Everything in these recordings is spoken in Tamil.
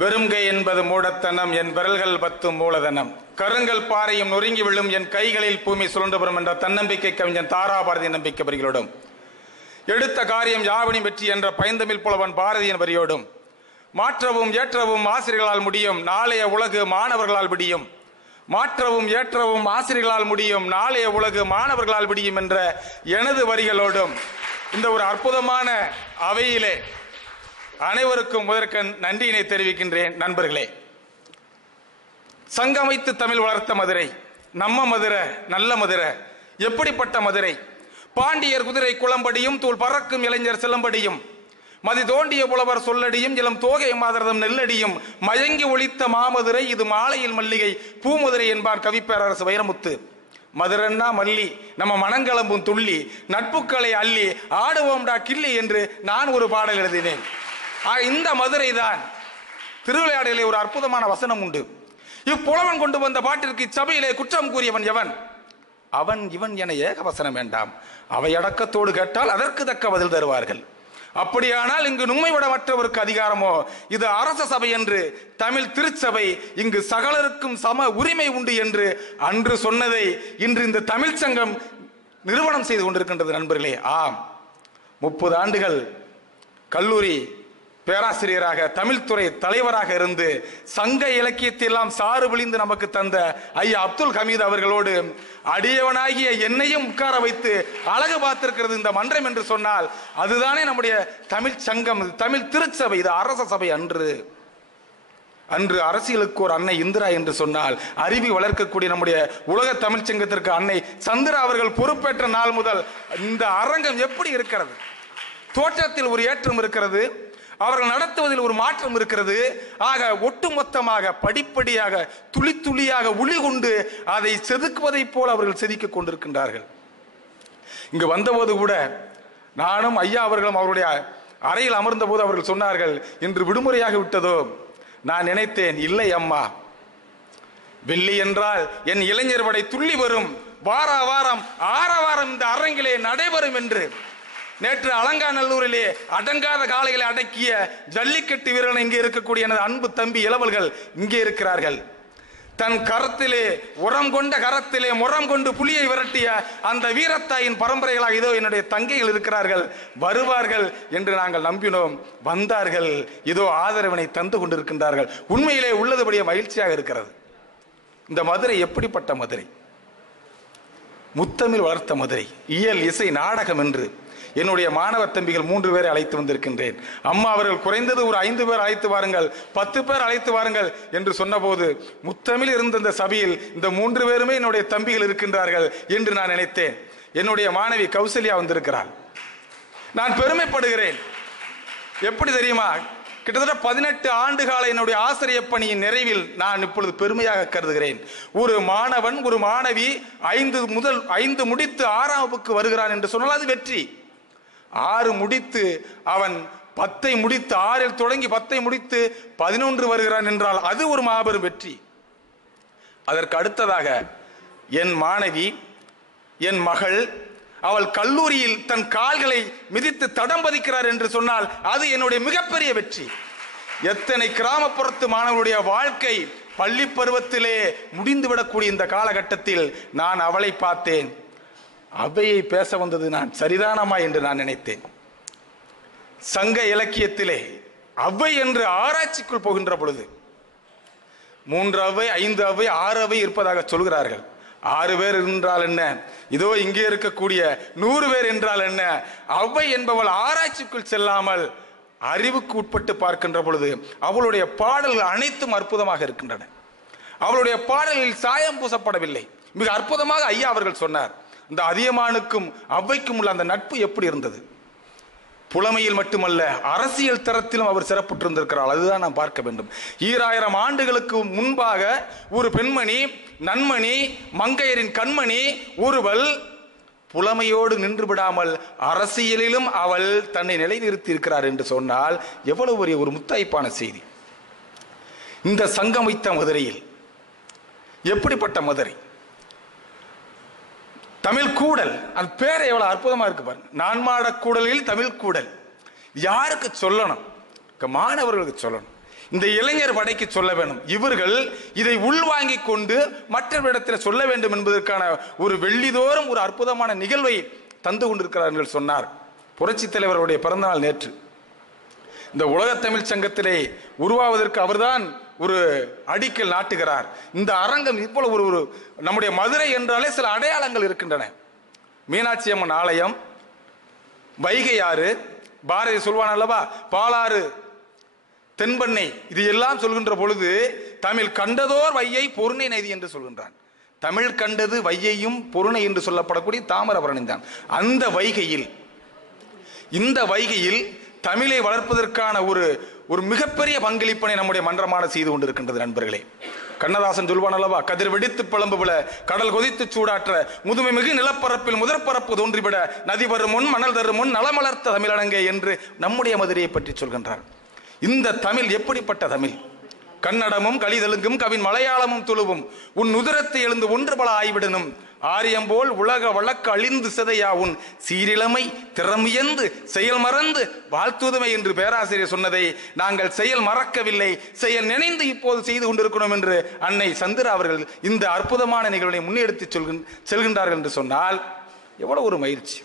வெறுங்கை என்பது மூடத்தனம், என் விரல்கள் 10 மூலதனம். கருங்கல் பாறையும் நொறுங்கி விழும், என் கைகளில் பூமி சுழன்று வரும் என்ற தன்னம்பிக்கை கவிஞன் தாராபாரதி நம்பிக்கை வரிகளோடும், எடுத்த காரியம் யாவனின் வெற்றி என்ற பைந்தமிழ் புலவன் பாரதியின் வரியோடும், மாற்றவும் ஏற்றவும் ஆசிரியர்களால் முடியும், நாளைய உலகு மாணவர்களால் விடியும். மாற்றவும் ஏற்றவும் ஆசிரியர்களால் முடியும், நாளைய உலகு மாணவர்களால் விடியும் என்ற எனது வரிகளோடும் இந்த ஒரு அற்புதமான அவையிலே அனைவருக்கும் முதற்க நன்றியினை தெரிவிக்கின்றேன். நண்பர்களே, சங்கமைத்து தமிழ் வளர்த்த மதுரை, நம்ம மதுரை, நல்ல மதுரை. எப்படிப்பட்ட மதுரை? பாண்டியர் குதிரை குளம்படியும், தூள் பறக்கும் இளைஞர் சிலம்படியும், மதி தோண்டிய புலவர் சொல்லடியும், இளம் தோகை மாதரதம் நெல்லடியும், மயங்கி ஒளித்த மாமதுரை, இது மாலையில் மல்லிகை பூமதுரை என்பார் கவிப்பேரரசு வைரமுத்து. மதுரன்னா மல்லி, நம்ம மனங்களம்பும் துள்ளி, நட்புக்களை அள்ளி ஆடுவோம்டா கிள்ளி என்று நான் ஒரு பாடல் எழுதினேன். இந்த மதுரை தான். திருவிளையாடலிலே ஒரு அற்புதமான வசனம் உண்டு. இப்புலவன் கொண்டு வந்த பாட்டிற்கு சபையிலே குற்றம் கூறியவன் எவன்? அவன் இவன் என ஏக வசனம் வேண்டாம், அவை அடக்கத்தோடு கேட்டால் அதற்கு தக்க பதில் தருவார்கள். அப்படியானால் இங்கு நுண்மை விட மற்றவருக்கு அதிகாரமோ? இது அரச சபை என்று தமிழ் திருச்சபை இங்கு சகலருக்கும் சம உரிமை உண்டு என்று அன்று சொன்னதை இன்று இந்த தமிழ் சங்கம் நிறுவனம் செய்து கொண்டிருக்கின்றது. நண்பர்களே, ஆம், 30 ஆண்டுகள் கல்லூரி பேராசிரியராக, தமிழ்துறை தலைவராக இருந்து சங்க இலக்கியத்தை எல்லாம் சாறு விழிந்து நமக்கு தந்த ஐயா அப்துல் ஹமீது அவர்களோடு அடியவனாகிய என்னையும் உட்கார வைத்து அழகு பார்த்திருக்கிறது இந்த மன்றம் என்று சொன்னால் அதுதானே நம்முடைய தமிழ் சங்கம், தமிழ் திருச்சபை. இது அரச சபை அன்று. அன்று அரசியலுக்கு ஒரு அன்னை இந்திரா என்று சொன்னால், அறிவி வளர்க்கக்கூடிய நம்முடைய உலக தமிழ் சங்கத்திற்கு அன்னை சந்திரா அவர்கள் பொறுப்பேற்ற நாள் முதல் இந்த அரங்கம் எப்படி இருக்கிறது? தோற்றத்தில் ஒரு ஏற்றம் இருக்கிறது, அவர்கள் நடத்துவதில் ஒரு மாற்றம் இருக்கிறது. ஆக ஒட்டுமொத்தமாக படிப்படியாக துளி துளியாக உளி கொண்டு அதை செதுக்குவதை போல அவர்கள் செதுக்கிக் கொண்டிருக்கின்றார்கள். இங்கு வந்தபோது கூட நானும் ஐயா அவர்களும் அவருடைய அறையில் அமர்ந்த போது அவர்கள் சொன்னார்கள், இன்று விடுமுறையாக விட்டதோ? நான் நினைத்தேன், இல்லை அம்மா, வெள்ளி என்றால் என் இளைஞர் படை துள்ளி வரும், வார வாரம் ஆரவாரம் இந்த அரங்கிலே நடைபெறும் என்று. நேற்று அலங்காநல்லூரிலே அடங்காத காளைகளை அடக்கிய ஜல்லிக்கட்டு வீரர்கள் இங்கே இருக்கக்கூடிய எனது அன்பு தம்பி இளவல்கள் இங்கே இருக்கிறார்கள். தன் கரத்திலே உரம் கொண்ட கரத்திலே முரம் கொண்டு புலியை விரட்டிய அந்த வீரத்தாயின் பரம்பரைகளாக இதோ என்னுடைய தங்கைகள் இருக்கிறார்கள், வருவார்கள் என்று நாங்கள் நம்பினோம். வந்தார்கள், இதோ ஆதரவினை தந்து கொண்டிருக்கின்றார்கள். உண்மையிலே உள்ளதுபடியே மகிழ்ச்சியாக இருக்கிறது. இந்த மதுரை எப்படிப்பட்ட மதுரை? முத்தமிழ் வளர்த்த மதுரை. இயல் இசை நாடகம் என்று என்னுடைய மாணவ தம்பிகள் 3 பேரை அழைத்து வந்திருக்கின்றேன். அம்மா அவர்கள் குறைந்தது ஒரு 5 பேர் அழைத்து வாருங்கள், 10 பேர் அழைத்து வாருங்கள் என்று சொன்னபோது முத்தமிழ் இருந்த இந்த சபையில் இந்த 3 பேருமே என்னுடைய தம்பிகள் இருக்கின்றார்கள் என்று நான் நினைத்தேன். என்னுடைய மாணவி கௌசல்யா வந்திருக்கிறாள். நான் பெருமைப்படுகிறேன். எப்படி தெரியுமா? கிட்டத்தட்ட 18 ஆண்டுகால என்னுடைய ஆசிரியர் பணியின் நிறைவில் நான் இப்பொழுது பெருமையாக கருதுகிறேன். ஒரு மாணவன், ஒரு மாணவி 5 முடித்து 6ஆம் வகுப்புக்கு வருகிறான் என்று சொன்னால் அது வெற்றி. 6 முடித்து அவன் 10 முடித்து 6 தொடங்கி 10 முடித்து 11 வருகிறான் என்றால் அது ஒரு மாபெரும் வெற்றி. அதற்கு அடுத்ததாக என் மாணவி, என் மகள், அவள் கல்லூரியில் தன் கால்களை மிதித்து தடம் பதிக்கிறார் என்று சொன்னால் அது என்னுடைய மிகப்பெரிய வெற்றி. எத்தனை கிராமப்புறத்து மாணவர்களுடைய வாழ்க்கை பள்ளி பருவத்திலே முடிந்துவிடக்கூடிய இந்த காலகட்டத்தில் நான் அவளை பார்த்தேன். அவையை பேச வந்தது நான் சரிதானமா என்று நான் நினைத்தேன். சங்க இலக்கியத்திலே அவை என்று ஆராய்ச்சிக்குள் போகின்ற பொழுது 3 அவை, 5 அவை, 6 அவை இருப்பதாக சொல்கிறார்கள். 6 பேர் என்றால் என்ன? இதோ இங்கே இருக்கக்கூடிய 100 பேர் என்றால் என்ன? அவை என்பவள் ஆராய்ச்சிக்குள் செல்லாமல் அறிவுக்கு உட்பட்டு பார்க்கின்ற பொழுது அவளுடைய பாடல்கள் அனைத்தும் அற்புதமாக இருக்கின்றன. அவளுடைய பாடல்களில் சாயம் பூசப்படவில்லை. மிக அற்புதமாக ஐயா அவர்கள் சொன்னார். இந்த அதியமானுக்கும் அவ்வைக்கும் உள்ள அந்த நட்பு எப்படி இருந்தது? புலமையில் மட்டுமல்ல, அரசியல் தரத்திலும் அவர் சிறப்புற்றிருந்திருக்கிறார். அதுதான் நாம் பார்க்க வேண்டும். 2000 ஆண்டுகளுக்கு முன்பாக ஒரு பெண்மணி, நன்மணி, மங்கையரின் கண்மணி ஒருவள் புலமையோடு நின்று விடாமல் அரசியலிலும் அவள் தன்னை நிலைநிறுத்தி இருக்கிறார் என்று சொன்னால் எவ்வளவு பெரிய ஒரு முத்தாய்ப்பான செய்தி. இந்த சங்கம் வைத்த மதுரையில் எப்படிப்பட்ட மதுரை? தமிழ் கூடல், அது பேர் எவ்வளவு அற்புதமா இருக்கு பாருங்க. நான்மாட கூடலில் தமிழ் கூடல். யாருக்கு சொல்லணும்? மாணவர்களுக்கு சொல்லணும். இந்த இளைஞர் படைக்கு சொல்ல வேண்டும். இவர்கள் இதை உள்வாங்கிக் கொண்டு மற்றவரிடத்தில் சொல்ல வேண்டும் என்பதற்கான ஒரு வெள்ளிதோறும் ஒரு அற்புதமான நிகழ்வை தந்து கொண்டிருக்கிறார்கள் சொன்னார். புரட்சி தலைவருடைய பிறந்தநாள் நேற்று. இந்த உலக தமிழ் சங்கத்திலே உருவாவதற்கு அவர்தான் ஒரு அடிக்கல் நாட்டுகிறார். இந்த அரங்கம் இப்போது ஒரு நம்முடைய மதுரை என்றாலே சில அடையாளங்கள் இருக்கின்றன. மீனாட்சி அம்மன் ஆலயம், வைகை ஆறு, பாரதி சொல்வான் அல்லவா, பாலாறு, தென்பண்ணை, இது எல்லாம் சொல்கின்ற பொழுது தமிழ் கண்டதோர் வையை பொருணை நதி என்று சொல்கின்றான். தமிழ் கண்டது வையையும் பொருணை என்று சொல்லப்படக்கூடிய தாமிரபரணி தான். அந்த வைகையில், இந்த வைகையில் தமிழை வளர்ப்பதற்கான ஒரு மிகப்பெரிய பங்களிப்பனை நம்முடைய மன்றமான செய்து கொண்டிருக்கின்றது. நண்பர்களே, கண்ணதாசன் சொல்வான் அல்லவா, கதிர் வெடித்து பிளம்பு விட கடல் கொதித்து சூடாற்ற முதுமை மிகு நிலப்பரப்பில் முதற்பரப்பு தோன்றிவிட நதி வரும் முன் மணல் தரும் முன் நலமலர்த்த தமிழனங்கே என்று நம்முடைய மதுரையை பற்றி சொல்கின்றார். இந்த தமிழ் எப்படிப்பட்ட தமிழ்? கன்னடமும் கலிதெலுங்கும் கவின் மலையாளமும் துளுவும் உன் உதிரத்தை எழுந்து ஒன்று பல ஆய்விடனும் ஆரியம்போல் உலக வழக்கு அழிந்து சிதையா உன் சீரிழமை திறமியந்து செயல் மறந்து வாழ்த்துதுமை என்று பேராசிரியர் சொன்னதை நாங்கள் செயல் மறக்கவில்லை, செயல் நினைந்து இப்போது செய்து கொண்டிருக்கிறோம் என்று அன்னை சந்திரா அவர்கள் இந்த அற்புதமான நிகழ்வை முன்னெடுத்து செல்கின்றார்கள் என்று சொன்னால் எவ்வளவு ஒரு மகிழ்ச்சி.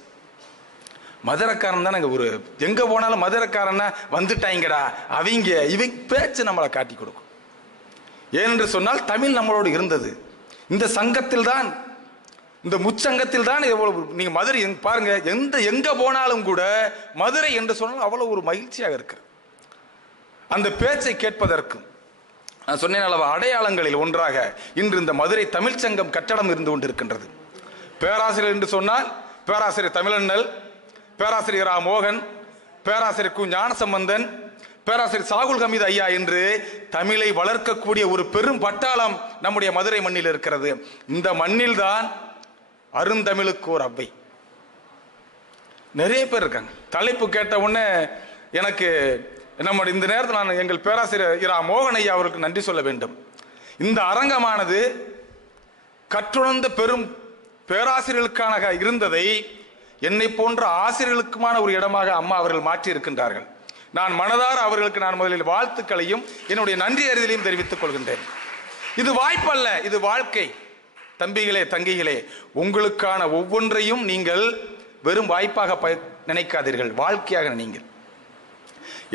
மதுரைக்காரன் தான் ஒரு எங்க போனாலும் மதுரைக்காரன்னா வந்துட்டாங்கடா இவங்க பேச்சு நம்மளை காட்டி கொடுக்கும். ஏனென்று சொன்னால் தமிழ் நம்மளோடு இருந்தது. இந்த சங்கத்தில் தான், இந்த முச்சங்கத்தில் தான் எவ்வளவு நீங்க மதுரை பாருங்க, எங்க போனாலும் கூட மதுரை என்று சொன்னால் அவ்வளவு ஒரு மகிழ்ச்சியாக இருக்கு. அந்த பேச்சை கேட்பதற்கும் நான் சொன்னேன் அளவு அடையாளங்களில் ஒன்றாக இன்று இந்த மதுரை தமிழ் சங்கம் கட்டடம் இருந்து கொண்டிருக்கின்றது. பேராசிரியர் என்று சொன்னால் பேராசிரியர் தமிழண்ணல், பேராசிரியர் ரா மோகன், பேராசிரியர் கு ஞானசம்பந்தன், பேராசிரியர் சாகுல் ஹமீது ஐயா என்று தமிழை வளர்க்கக்கூடிய ஒரு பெரும் பட்டாளம் நம்முடைய மதுரை மண்ணில் இருக்கிறது. இந்த மண்ணில் தான் அருந்தமிழுக்கு ஒரு அவ்வை நிறைய பேர் இருக்காங்க. தலைப்பு கேட்ட உடனே எனக்கு நம்முடைய இந்த நேரத்தில் நான் எங்கள் பேராசிரியர் இரா மோகன் ஐயா அவருக்கு நன்றி சொல்ல வேண்டும். இந்த அரங்கமானது கற்றுணர்ந்த பெரும் பேராசிரியர்களுக்கான இருந்ததை என்னை போன்ற ஆசிரியர்களுக்குமான ஒரு இடமாக அம்மா அவர்கள் மாற்றி இருக்கின்றார்கள். நான் மனதார அவர்களுக்கு நான் முதலில் வாழ்த்துக்களையும் என்னுடைய நன்றி அறிதலையும் தெரிவித்துக் கொள்கின்றேன். இது வாய்ப்பல்ல, இது வாழ்க்கை. தம்பிகளே, தங்கிகளே, உங்களுக்கான ஒவ்வொன்றையும் நீங்கள் வெறும் வாய்ப்பாக நினைக்காதீர்கள், வாழ்க்கையாக நீங்கள்.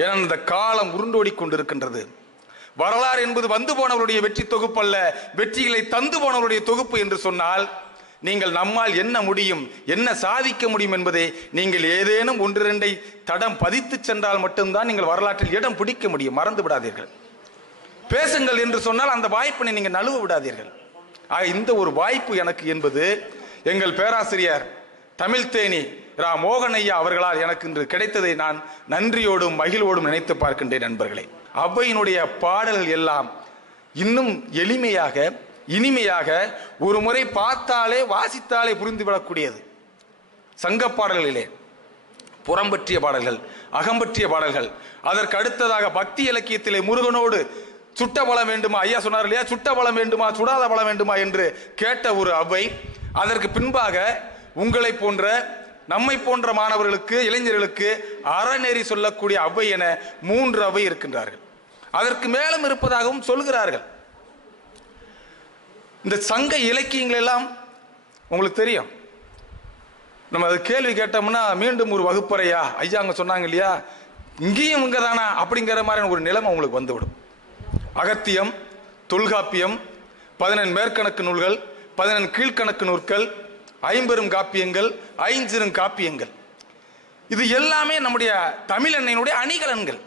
ஏன்னா இந்த காலம் உருண்டோடி கொண்டிருக்கின்றது. வரலாறு என்பது வந்து போனவருடைய வெற்றி தொகுப்பு அல்ல, வெற்றிகளை தந்து போனவருடைய தொகுப்பு என்று சொன்னால் நீங்கள் நம்மால் என்ன முடியும், என்ன சாதிக்க முடியும் என்பதை நீங்கள் ஏதேனும் ஒன்று இரண்டை தடம் பதித்து சென்றால் மட்டும்தான் நீங்கள் வரலாற்றில் இடம் பிடிக்க முடியும். மறந்து விடாதீர்கள். பேசுங்கள் என்று சொன்னால் அந்த வாய்ப்பினை நீங்கள் நழுவ விடாதீர்கள். ஆக இந்த ஒரு வாய்ப்பு எனக்கு என்பது எங்கள் பேராசிரியர் தமிழ்தேனி ரா மோகன் ஐயா அவர்களால் எனக்கு இன்று கிடைத்ததை நான் நன்றியோடும் மகிழ்வோடும் நினைத்து பார்க்கின்றேன். நண்பர்களே, ஔவையினுடைய பாடல்கள் எல்லாம் இன்னும் எளிமையாக இனிமையாக ஒரு முறை பார்த்தாலே வாசித்தாலே புரிந்துவிடக்கூடியது. சங்க பாடல்களிலே புறம்பற்றிய பாடல்கள், அகம்பற்றிய பாடல்கள், அதற்கு அடுத்ததாக பக்தி இலக்கியத்திலே முருகனோடு சுட்ட பலம் வேண்டுமா, ஐயா சொன்னார் இல்லையா, சுட்ட பலம் வேண்டுமா சுடாத பலம் வேண்டுமா என்று கேட்ட ஒரு அவ்வை. அதற்கு பின்பாக உங்களை போன்ற நம்மை போன்ற மாணவர்களுக்கு இளைஞர்களுக்கு அறநெறி சொல்லக்கூடிய அவ்வை என 3 அவ்வை இருக்கின்றார்கள். அதற்கு மேலும் இருப்பதாகவும் சொல்கிறார்கள். இந்த சங்க இலக்கியங்கள் எல்லாம் உங்களுக்கு தெரியும். நம்ம அது கேள்வி கேட்டோம்னா மீண்டும் ஒரு வகுப்பறையா, ஐயா அங்க சொன்னாங்க இல்லையா, இங்கேயும் இங்க தானா அப்படிங்கிற மாதிரி ஒரு நிலைமை உங்களுக்கு வந்துவிடும். அகத்தியம், தொல்காப்பியம், 14 மேற்கணக்கு நூல்கள், 14 கீழ்கணக்கு நூல்கள், 50 காப்பியங்கள், 5 காப்பியங்கள், இது எல்லாமே நம்முடைய தமிழன்னையினுடைய அணிகலன்கள்.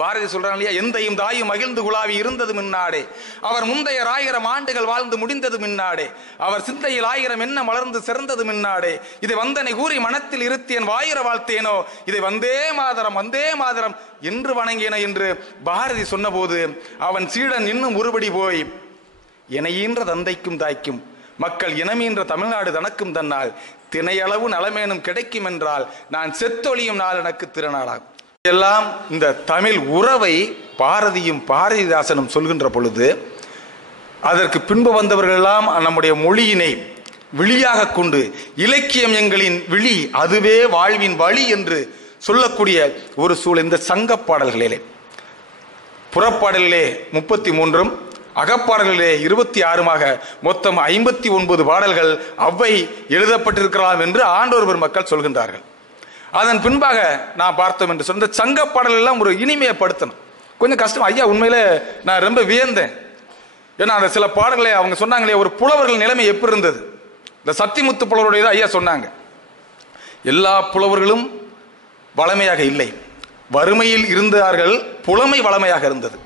பாரதி சொல்றாங்க இல்லையா, எந்தையும் தாயும் மகிழ்ந்து குழாவி இருந்தது மின்னாடே, அவர் முந்தைய 1000 ஆண்டுகள் வாழ்ந்து முடிந்தது மின்னாடே, அவர் சிந்தையில் 1000 என்ன மலர்ந்து சிறந்தது மின்னாடே, இதை வந்தனை கூறி மனத்தில் இருத்தியன் வாயிர வாழ்த்தேனோ, இதை வந்தே மாதரம் வந்தே மாதரம் என்று வணங்கின என்று பாரதி சொன்னபோது அவன் சீடன் இன்னும் ஒருபடி போய், இணையின்ற தந்தைக்கும் தாய்க்கும் மக்கள் இனமீன்ற தமிழ்நாடு தனக்கும் தன்னால் திணையளவு நலமேனும் கிடைக்கும் என்றால் நான் செத்தொழியும் நாள் எனக்கு திருநாளாகும். எல்லாம் இந்த தமிழ் உறவை பாரதியும் பாரதிதாசனும் சொல்கின்ற பொழுது அதற்கு பின்பு வந்தவர்கள் எல்லாம் நம்முடைய மொழியினை விழியாக கொண்டு இலக்கியம் எங்களின் விழி அதுவே வாழ்வின் வழி என்று சொல்லக்கூடிய ஒரு சூழல் இந்த சங்க பாடல்களிலே. புறப்பாடலிலே 33 அகப்பாடலிலே 26 மொத்தம் 59 பாடல்கள் அவ்வை எழுதப்பட்டிருக்கலாம் என்று ஆண்டோர் பெருமக்கள் சொல்கின்றார்கள். அதன் பின்பாக நான் பார்த்தோம் என்று சொன்ன சங்க பாடல் எல்லாம் ஒரு இனிமையப்படுத்தணும். கொஞ்சம் கஷ்டம் ஐயா, உண்மையிலே நான் ரொம்ப வியந்தேன். ஏன்னா அந்த சில பாடல்களை அவங்க சொன்னாங்களே, ஒரு புலவர்கள் நிலைமை எப்படி இருந்தது. இந்த சத்திமுத்து புலவருடைய ஐயா சொன்னாங்க, எல்லா புலவர்களும் வளமையாக இல்லை, வறுமையில் இருந்தார்கள், புலமை வளமையாக இருந்தது.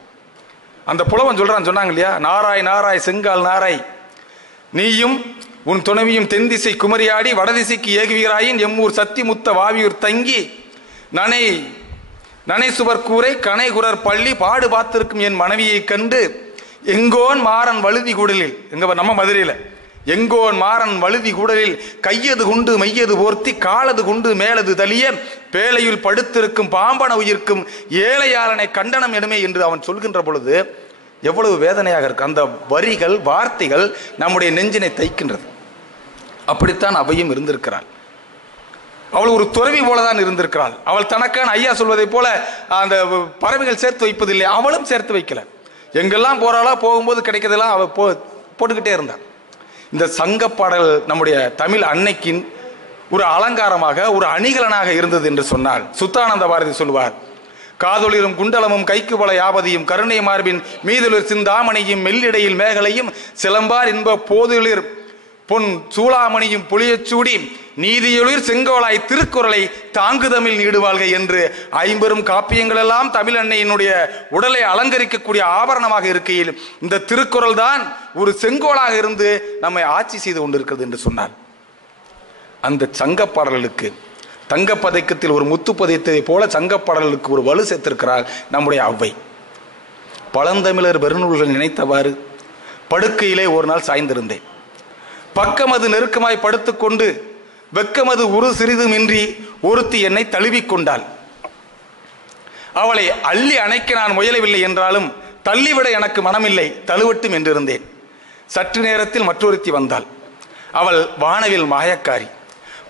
அந்த புலவன் சொன்னாங்க இல்லையா, நாராய் நாராய் செங்கால் நாராய், நீயும் உன் துணைவியும் தென்திசை குமரியாடி வடதிசைக்கு ஏகுவீராயின் எம்மூர் சத்திமுத்த வாவியூர் தங்கி நனை சுவர் கூரை கனை குரர் பள்ளி பாடு பார்த்திருக்கும் என் மனைவியை கண்டு எங்கோன் மாறன் வழுதி கூடலில், எங்க நம்ம மதுரையில எங்கோன் மாறன் வழுதி கூடலில் கையது குண்டு மையது போர்த்தி காலது குண்டு மேலது தலிய பேழையுள் படுத்திருக்கும் பாம்பன உயிர்க்கும் ஏழையாளனை கண்டனம் எடுமே என்று அவன் சொல்கின்ற பொழுது எவ்வளவு வேதனையாக இருக்கு. அந்த வரிகள் வார்த்தைகள் நம்முடைய நெஞ்சினை தைக்கின்றது. அப்படித்தான் அவையும் இருந்திருக்கிறாள். அவள் ஒரு துறவி போலதான் இருந்திருக்கிறாள். அவள் தனக்கான ஐயா சொல்வதை போல அந்த பறவைகள் சேர்த்து வைப்பதில்லை, அவளும் சேர்த்து வைக்கல. எங்கெல்லாம் போறாளோ போகும்போது கிடைக்கிறதெல்லாம் அவள் போட்டுக்கிட்டே இருந்தாள். இந்த சங்க பாடல் நம்முடைய தமிழ் அன்னைக்கின் ஒரு அலங்காரமாக ஒரு அணிகலனாக இருந்தது என்று சொன்னால் சுத்தானந்த பாரதி சொல்வார், காதொளிரும் குண்டலமும் கைக்கு பல யாவதியும் கருணை மார்பின் மீதொளிர் சிந்தாமணியும் மெல்லிடையில் மேகலையும் சிலம்பார் இன்ப போதொளிர் பொன் சூளாமணியும் புளியச்சூடி நீதியொளிர் செங்கோலாய் திருக்குறளை தாங்குதமிழ் நீடுவாள்க என்று 50 காப்பியங்கள் எல்லாம் தமிழ் அன்னையினுடைய உடலை அலங்கரிக்கக்கூடிய ஆபரணமாக இருக்கையில் இந்த திருக்குறள் தான் ஒரு செங்கோலாக இருந்து நம்மை ஆட்சி செய்து கொண்டிருக்கிறது என்று சொன்னார். அந்த சங்க பாடல்களுக்கு தங்க பதக்கத்தில் ஒரு முத்து பதைத்ததை போல சங்க பாடல்களுக்கு ஒரு வலு சேர்த்திருக்கிறார் நம்முடைய அவ்வை. பழந்தமிழர் பெருநூல்கள் நினைத்தவாறு படுக்கையிலே ஒரு நாள் சாய்ந்திருந்தேன். பக்கமது நெருக்கமாய் படுத்துக்கொண்டு வெக்கமது ஒரு சிறிதுமின்றி ஒருத்தி என்னை தழுவிக்கொண்டாள். அவளை அள்ளி அணைக்க நான் முயலவில்லை என்றாலும் தள்ளிவிட எனக்கு மனமில்லை, தழுவட்டும் என்றிருந்தேன். சற்று நேரத்தில் மற்றொருத்தி வந்தாள். அவள் வானவில் மாயக்காரி,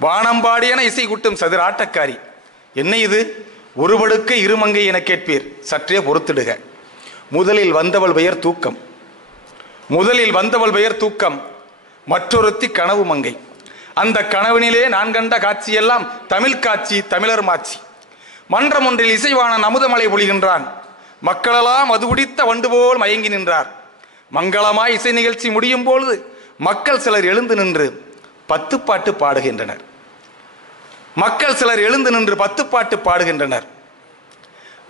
வானம்பாடியன இசை கூட்டும் சதிராட்டக்காரி. என்ன இது, ஒரு படுக்கை இருமங்கை என கேட்பீர், சற்றே பொறுத்திடுக. முதலில் வந்தவள் பெயர் தூக்கம், மற்றொருத்தி கனவு மங்கை. அந்த கனவினிலே நான் கண்ட காட்சியெல்லாம் தமிழ் காட்சி, தமிழர் மாட்சி. மன்றம் ஒன்றில் இசைவாணன் அமுதமலை பொழிகின்றான். மக்களெல்லாம் அது குடித்த வண்டு போல் மயங்கி நின்றார். மங்களமாய் இசை நிகழ்ச்சி முடியும் பொழுது மக்கள் சிலர் எழுந்து நின்று 10 பாட்டு பாடுகின்றனர்.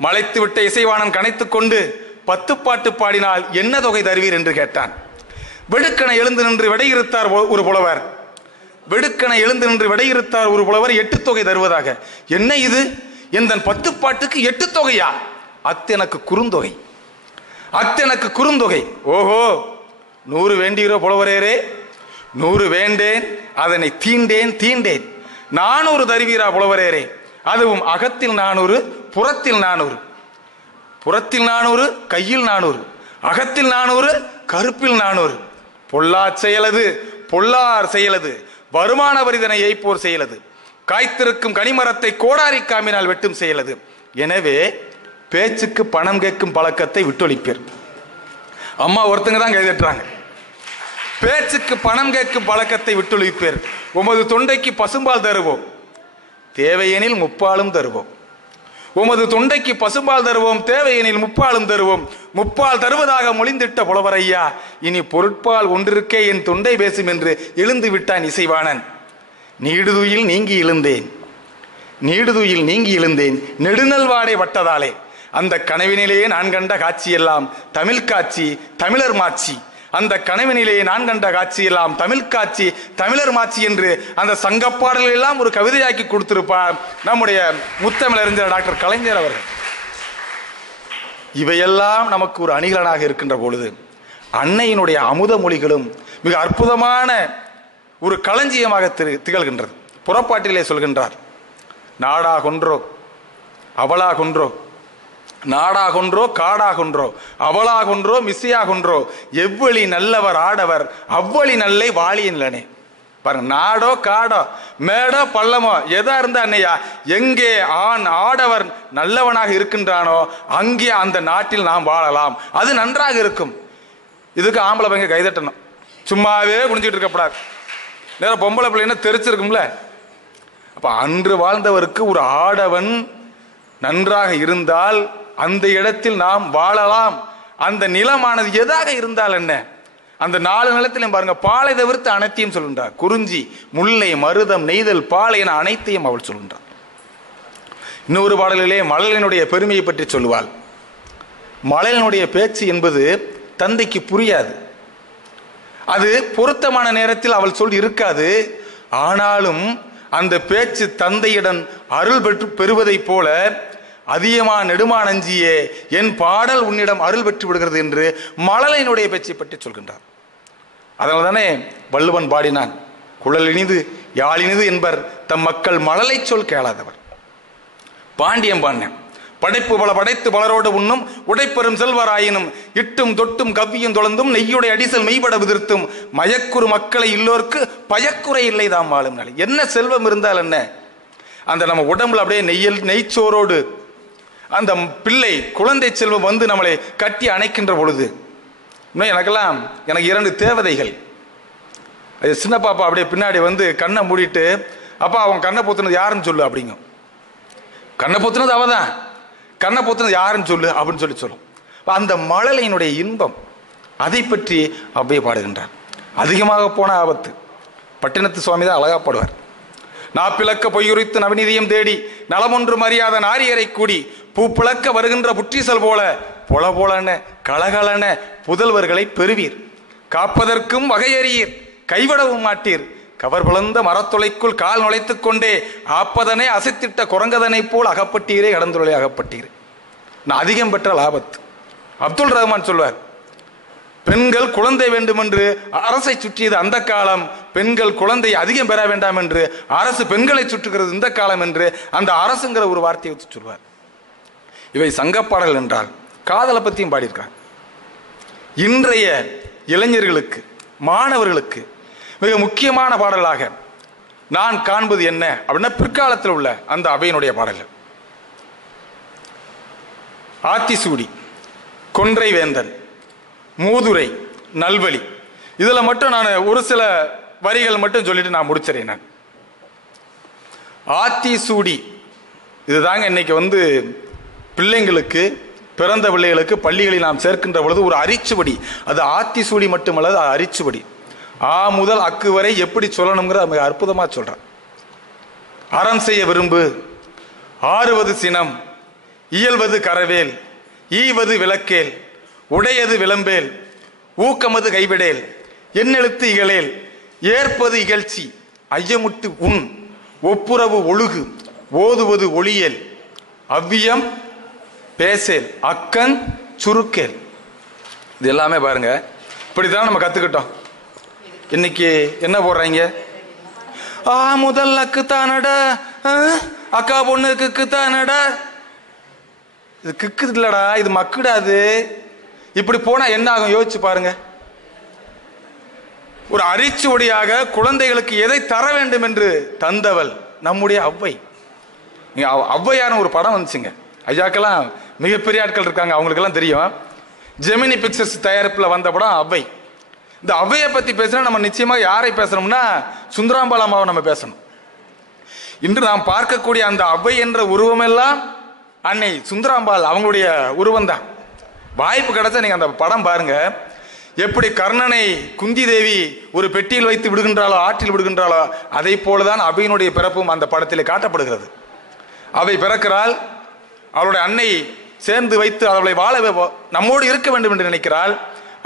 மலைத்துவிட்ட இசைவாணன் கனைத்துக் கொண்டு 10 பாட்டு பாடினால் என்ன தொகை தருவீர் என்று கேட்டான். வெடுக்கனை எழுந்து நின்று விடையிறுத்தார் ஒரு புலவர். 8 தொகை தருவதாக. என்ன இது, எந்த 10 பாட்டுக்கு 8 தொகையா? அத்தெனக்கு குறுந்தொகை. ஓஹோ, 100 வேண்டீரோ புலவரேரே? 100 வேண்டேன், அதனை தீண்டேன். 400 தருவீரா புலவரேரே? அதுவும் அகத்தில் 400, புறத்தில் 400, கையில் 400, அகத்தில் 400, கருப்பில் 400. பொல்லார் செயலது வருமான வரிதனை ஏய்ப்போர் செயலது, காய்த்திருக்கும் கனிமரத்தை கோடாரி காமினால் வெட்டும் செயலது. எனவே பேச்சுக்கு பணம் கேட்கும் பழக்கத்தை விட்டொழிப்பீர். அம்மா ஒருத்தங்க தான் கைதட்டுறாங்க. பேச்சுக்கு பணம் கேட்கும் பழக்கத்தை விட்டொழிப்பீர். உமது தொண்டைக்கு பசும்பால் தருவோம், தேவையெனில் முப்பாலும் தருவோம். உமது தொண்டைக்கு பசும்பால் தருவோம், தேவையெனில் முப்பாலும் தருவோம். முப்பால் தருவதாக மொழிந்திட்ட புலவரையா, இனி பொருட்பால் ஒன்றிருக்கே என் தொண்டை பேசும் என்று எழுந்து விட்டான் இசைவாணன். நீடுதுயில் நீங்கி எழுந்தேன் நெடுநல்வாடை வட்டதாலே. அந்த கனவினிலேயே நான் கண்ட காட்சியெல்லாம் தமிழ் காட்சி, தமிழர் மாட்சி. அந்த கனவினிலே நான் கண்ட காட்சியெல்லாம் தமிழ் காட்சி, தமிழர் மாட்சி என்று அந்த சங்கப்பாடல்கள் எல்லாம் ஒரு கவிதையாக்கி கொடுத்திருப்பார் நம்முடைய முத்தமிழறிஞர் டாக்டர் கலைஞர் அவர்கள். இவையெல்லாம் நமக்கு ஒரு அணிகலனாக இருக்கின்ற பொழுது அன்னையினுடைய அமுத மொழிகளும் மிக அற்புதமான ஒரு களஞ்சியமாக திகழ்கின்றது. புறப்பாட்டிலே சொல்கின்றார், நாடாகொன்றோ அவளாகொன்றோ, நாடாகொன்றோ காடாகொன்றோ, அவளாகொன்றோ மிசையாகொன்றோ, எவ்வளி நல்லவர் ஆடவர் அவ்வளி நல்லை வாழிய நிலனே. பாருங்க, நாடோ காடோ மேடோ பள்ளமோ எதா இருந்தா அன்னையா, எங்கே ஆடவர் நல்லவனாக இருக்கின்றானோ அங்கே அந்த நாட்டில் நாம் வாழலாம், அது நன்றாக இருக்கும். இதுக்கு ஆம்பளை பையங்க கைதட்டணும், சும்மாவே குனிஞ்சிட்டு இருக்கப்படாது. நேரம் பொம்பளை பிள்ளைன்னா தெரிச்சிருக்கும்ல. அப்ப அன்று வாழ்ந்தவருக்கு ஒரு ஆடவன் நன்றாக இருந்தால் அந்த இடத்தில் நாம் வாழலாம். அந்த நிலமானது எதாக இருந்தால் என்ன, அந்த 4 நிலத்திலையும் பாருங்க, பாலை தவிர்த்து அனைத்தையும் சொல்கின்றார். குறிஞ்சி, முல்லை, மருதம், நெய்தல், பாலை என அனைத்தையும் அவள் சொல்கின்றார். இன்னொரு பாடலிலே மழலினுடைய பெருமையை பற்றி சொல்லுவாள். மழலினுடைய பேச்சு என்பது தந்தைக்கு புரியாது, அது பொருத்தமான நேரத்தில் அவள் சொல் இருக்காது. ஆனாலும் அந்த பேச்சு தந்தையிடம் அருள் பெறுவதை போல, அதிகமா நெடுமா நஞ்சியே என் பாடல் உன்னிடம் அருள் பெற்று விடுகிறது என்று மழலையினுடைய பேச்சை பற்றி சொல்கின்றார். அதனால தானே வள்ளுவன் பாடினான், குழல் இனிது யாழினிது என்பர் தம் மக்கள் மழலை சொல் கேளாதவர். பாண்டியம் பாடினேன், படைப்பு பல படைத்து பலரோடு உண்ணும் உடைப்பெறும் செல்வராயினும் இட்டும் தொட்டும் கவ்வியும் தொழந்தும் நெய்யுடைய அடிசல் மெய்பட விதிர்த்தும் மயக்குறு மக்களை இல்லோர்க்கு பயக்குறை இல்லை தாம் வாழும் நாளை. என்ன செல்வம் இருந்தால் என்ன, அந்த நம்ம உடம்புல அப்படியே நெய்ச்சோரோடு அந்த பிள்ளை குழந்தை செல்வம் வந்து நம்மளை கட்டி அணைக்கின்ற பொழுது, இன்னும் எனக்கு 2 தேவதைகள். அது சின்ன பாப்பா அப்படியே பின்னாடி வந்து கண்ணை மூடிட்டு, அப்பா அவன் கண்ணை பொத்துனது யாருன்னு சொல்லு அப்படிங்க. கண்ணை பொத்துனது அவதான், கண்ணை பொத்துனது யாருன்னு சொல்லு அப்படின்னு சொல்லும். அந்த மழலையினுடைய இன்பம், அதை பற்றி அப்படியே பாடுகின்றார். அதிகமாக போன ஆபத்து. பட்டினத்து சுவாமி தான் அழகா பாடுவார். நாப்பிளக்க பொய்யுரைத்து நவநிதியம் தேடி நலமொன்று மரியாத நாரியரை கூடி பூப்பிளக்க வருகின்ற புற்றீசல் போல பொல போலன கலகலன புதல்வர்களை பெறுவீர், காப்பதற்கும் வகையறியீர், கைவிடவும் மாட்டீர், கவர் பிளந்த மரத்துளைக்குள் கால் நுழைத்துக் கொண்டே ஆப்பதனை அசைத்திட்ட குரங்கதனை போல் அகப்பட்டீரே கடந்துள்ளே அகப்பட்டீர். நான் அதிகம் பெற்ற லாபத்து. அப்துல் ரஹ்மான் சொல்வார், பெண்கள் குழந்தை வேண்டும் என்று அரசை சுற்றியது அந்த காலம், பெண்கள் குழந்தை அதிகம் பெற வேண்டாம் என்று அரசு பெண்களை சுற்றுகிறது இந்த காலம் என்று அந்த அரசுங்கிற ஒரு வார்த்தையை வச்சு சொல்வார். இவை சங்கப்பாடல் என்றால் காதலை பற்றியும் பாடியிருக்காங்க. இன்றைய இளைஞர்களுக்கு, மாணவர்களுக்கு மிக முக்கியமான பாடலாக நான் காண்பது என்ன அப்படின்னா, பிற்காலத்தில் உள்ள அந்த அவையினுடைய பாடல்கள். ஆத்திசூடி, கொன்றை வேந்தன், மூதுரை, நல்வழி, இதுல மட்டும் நான் ஒரு சில வரிகள் மட்டும் சொல்லிட்டு நான் முடிச்சிடறேன். நான் ஆத்திசூடி இதுதாங்க இன்னைக்கு வந்து பிள்ளைங்களுக்கு, பிறந்த பிள்ளைகளுக்கு பள்ளிகளில் நாம் சேர்க்கின்ற பொழுது ஒரு அரிச்சுவடி. அது ஆத்திசூடி மட்டுமல்ல, அது அரிச்சுவடி. ஆ முதல் அக்கு வரை எப்படி சொல்லணுங்கிற மிக அற்புதமா சொல்றேன். அறம் செய்ய விரும்பு, ஆறுவது சினம், இயல்வது கரவேல், ஈவது விளக்கேல், உடையது விளம்பேல், ஊக்கமது கைவிடேல், எண்ணெழுத்து இகழேல், ஏற்பது இகழ்ச்சி, ஐயமுட்டு உண், ஒப்புரவு ஒழுகு, ஓதுவது ஒளியேல், அவ்வியம் பேசேல், அக்கன் சுருக்கேல். இது எல்லாமே பாருங்க, இப்படித்தான் நம்ம கத்துக்கிட்டோம். இன்னைக்கு என்ன போடுறாங்க, முதல் அக்கு தானடா, அக்கா பொண்ணு கிக்கு தானடா. இது கிக்கு இல்லடா, இது மக்குடாது. இப்படி போனா என்ன ஆகும் யோசிச்சு பாருங்க. ஒரு அரிச்சுவடியாக குழந்தைகளுக்கு எதை தர வேண்டும் என்று தந்தவள் நம்முடைய அவ்வை. ஔவையார் ஒரு படம் வந்துச்சுங்க, ஐயாக்கெல்லாம் மிகப்பெரிய ஆட்கள் இருக்காங்க, அவங்களுக்கெல்லாம் தெரியும். ஜெமினி பிக்சர்ஸ் தயாரிப்பில் வந்த படம் அவ்வை. இந்த அவ்வையை பற்றி பேசினா நம்ம நிச்சயமாக யாரை பேசணும்னா சுந்தராம்பாள் அம்மாவை நம்ம பேசணும். இன்று நாம் பார்க்கக்கூடிய அந்த அவ்வை என்ற உருவமெல்லாம் அன்னை சுந்தராம்பாள் அவங்களுடைய உருவம் தான். வாய்ப்பு கிடைச்சா நீங்க அந்த படம் பாருங்க. எப்படி கர்ணனை குந்தி தேவி ஒரு பெட்டியில் வைத்து விடுகின்றாளோ, ஆற்றில் விடுகின்றாளோ, அதை போலதான் அவ்வையினுடைய பிறப்பும் அந்த படத்திலே காட்டப்படுகிறது. அவை பிறக்கிறாள், அவளுடைய அன்னை சேர்ந்து வைத்து அவளை வாழ நம்மோடு இருக்க வேண்டும் என்று நினைக்கிறாள்.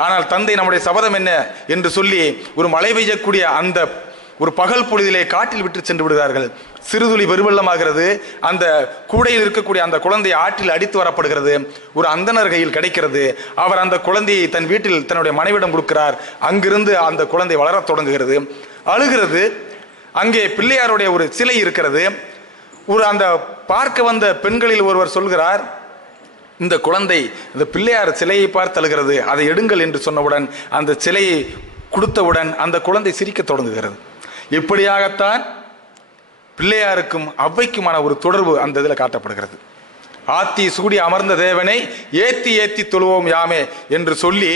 ஆனால் தந்தை நம்முடைய சபதம் என்ன என்று சொல்லி ஒரு மழை பெய்யக்கூடிய அந்த ஒரு பகல் பொழுதிலே காட்டில் விட்டு சென்று விடுகிறார்கள். சிறுதுளி பெருவெள்ளமாகிறது. அந்த கூடையில் இருக்கக்கூடிய அந்த குழந்தை ஆற்றில் அடித்து வரப்படுகிறது. ஒரு அந்தனர் கையில் கிடைக்கிறது. அவர் அந்த குழந்தையை தன் வீட்டில் தன்னுடைய மனைவிடம் கொடுக்கிறார். அங்கிருந்து அந்த குழந்தை வளரத் தொடங்குகிறது, அழுகிறது. அங்கே பிள்ளையாருடைய ஒரு சிலை இருக்கிறது. அந்த பார்க்க வந்த பெண்களில் ஒருவர் சொல்கிறார், இந்த குழந்தை இந்த பிள்ளையார் சிலையை பார்த்து அழுகிறது, அதை எடுங்கள் என்று சொன்னவுடன் அந்த சிலையை கொடுத்தவுடன் அந்த குழந்தை சிரிக்க தொடங்குகிறது. இப்படியாகத்தான் பிள்ளையாருக்கும் ஔவைக்குமான ஒரு தொடர்பு அந்த இதில் காட்டப்படுகிறது. ஆத்தி சூடி அமர்ந்த தேவனை ஏத்தி ஏத்தி தொழுவோம் யாமே என்று சொல்லி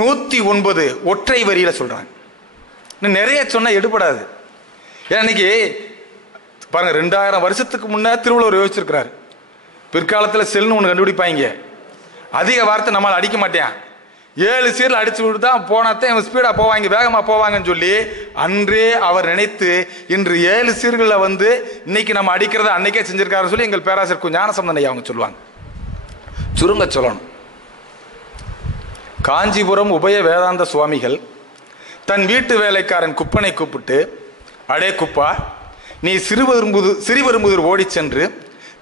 109 ஒற்றை வரியில சொல்றாங்க. நிறைய சொன்னா எடுபடாது. இன்னைக்கு பாருங்க, 2000 வருஷத்துக்கு முன்ன திருவள்ளுவர் யோசிச்சிருக்கிறார். பிற்காலத்தில் செல்னு ஒன்று கண்டுபிடிப்பாங்க, அதிக வார்த்தை நம்மளால் அடிக்க மாட்டேன், 7 சீரில் அடிச்சு விட்டு தான் போனாத்தான் ஸ்பீடா போவாங்க, வேகமா போவாங்கன்னு சொல்லி அன்றே அவர் நினைத்து இன்று 7 சீர்களில் வந்து இன்னைக்கு நம்ம அடிக்கிறத அன்னைக்கே செஞ்சிருக்காரு சொல்லி எங்கள் பேராசிரியர் ஞானசம்பந்தன் ஐயா அவங்க சொல்லுவாங்க. சுருங்க சொல்லணும், காஞ்சிபுரம் உபய வேதாந்த சுவாமிகள் தன் வீட்டு வேலைக்காரன் குப்பனை கூப்பிட்டு, அடே குப்பா, நீ சிறுவரும்புதூர் ஓடி சென்று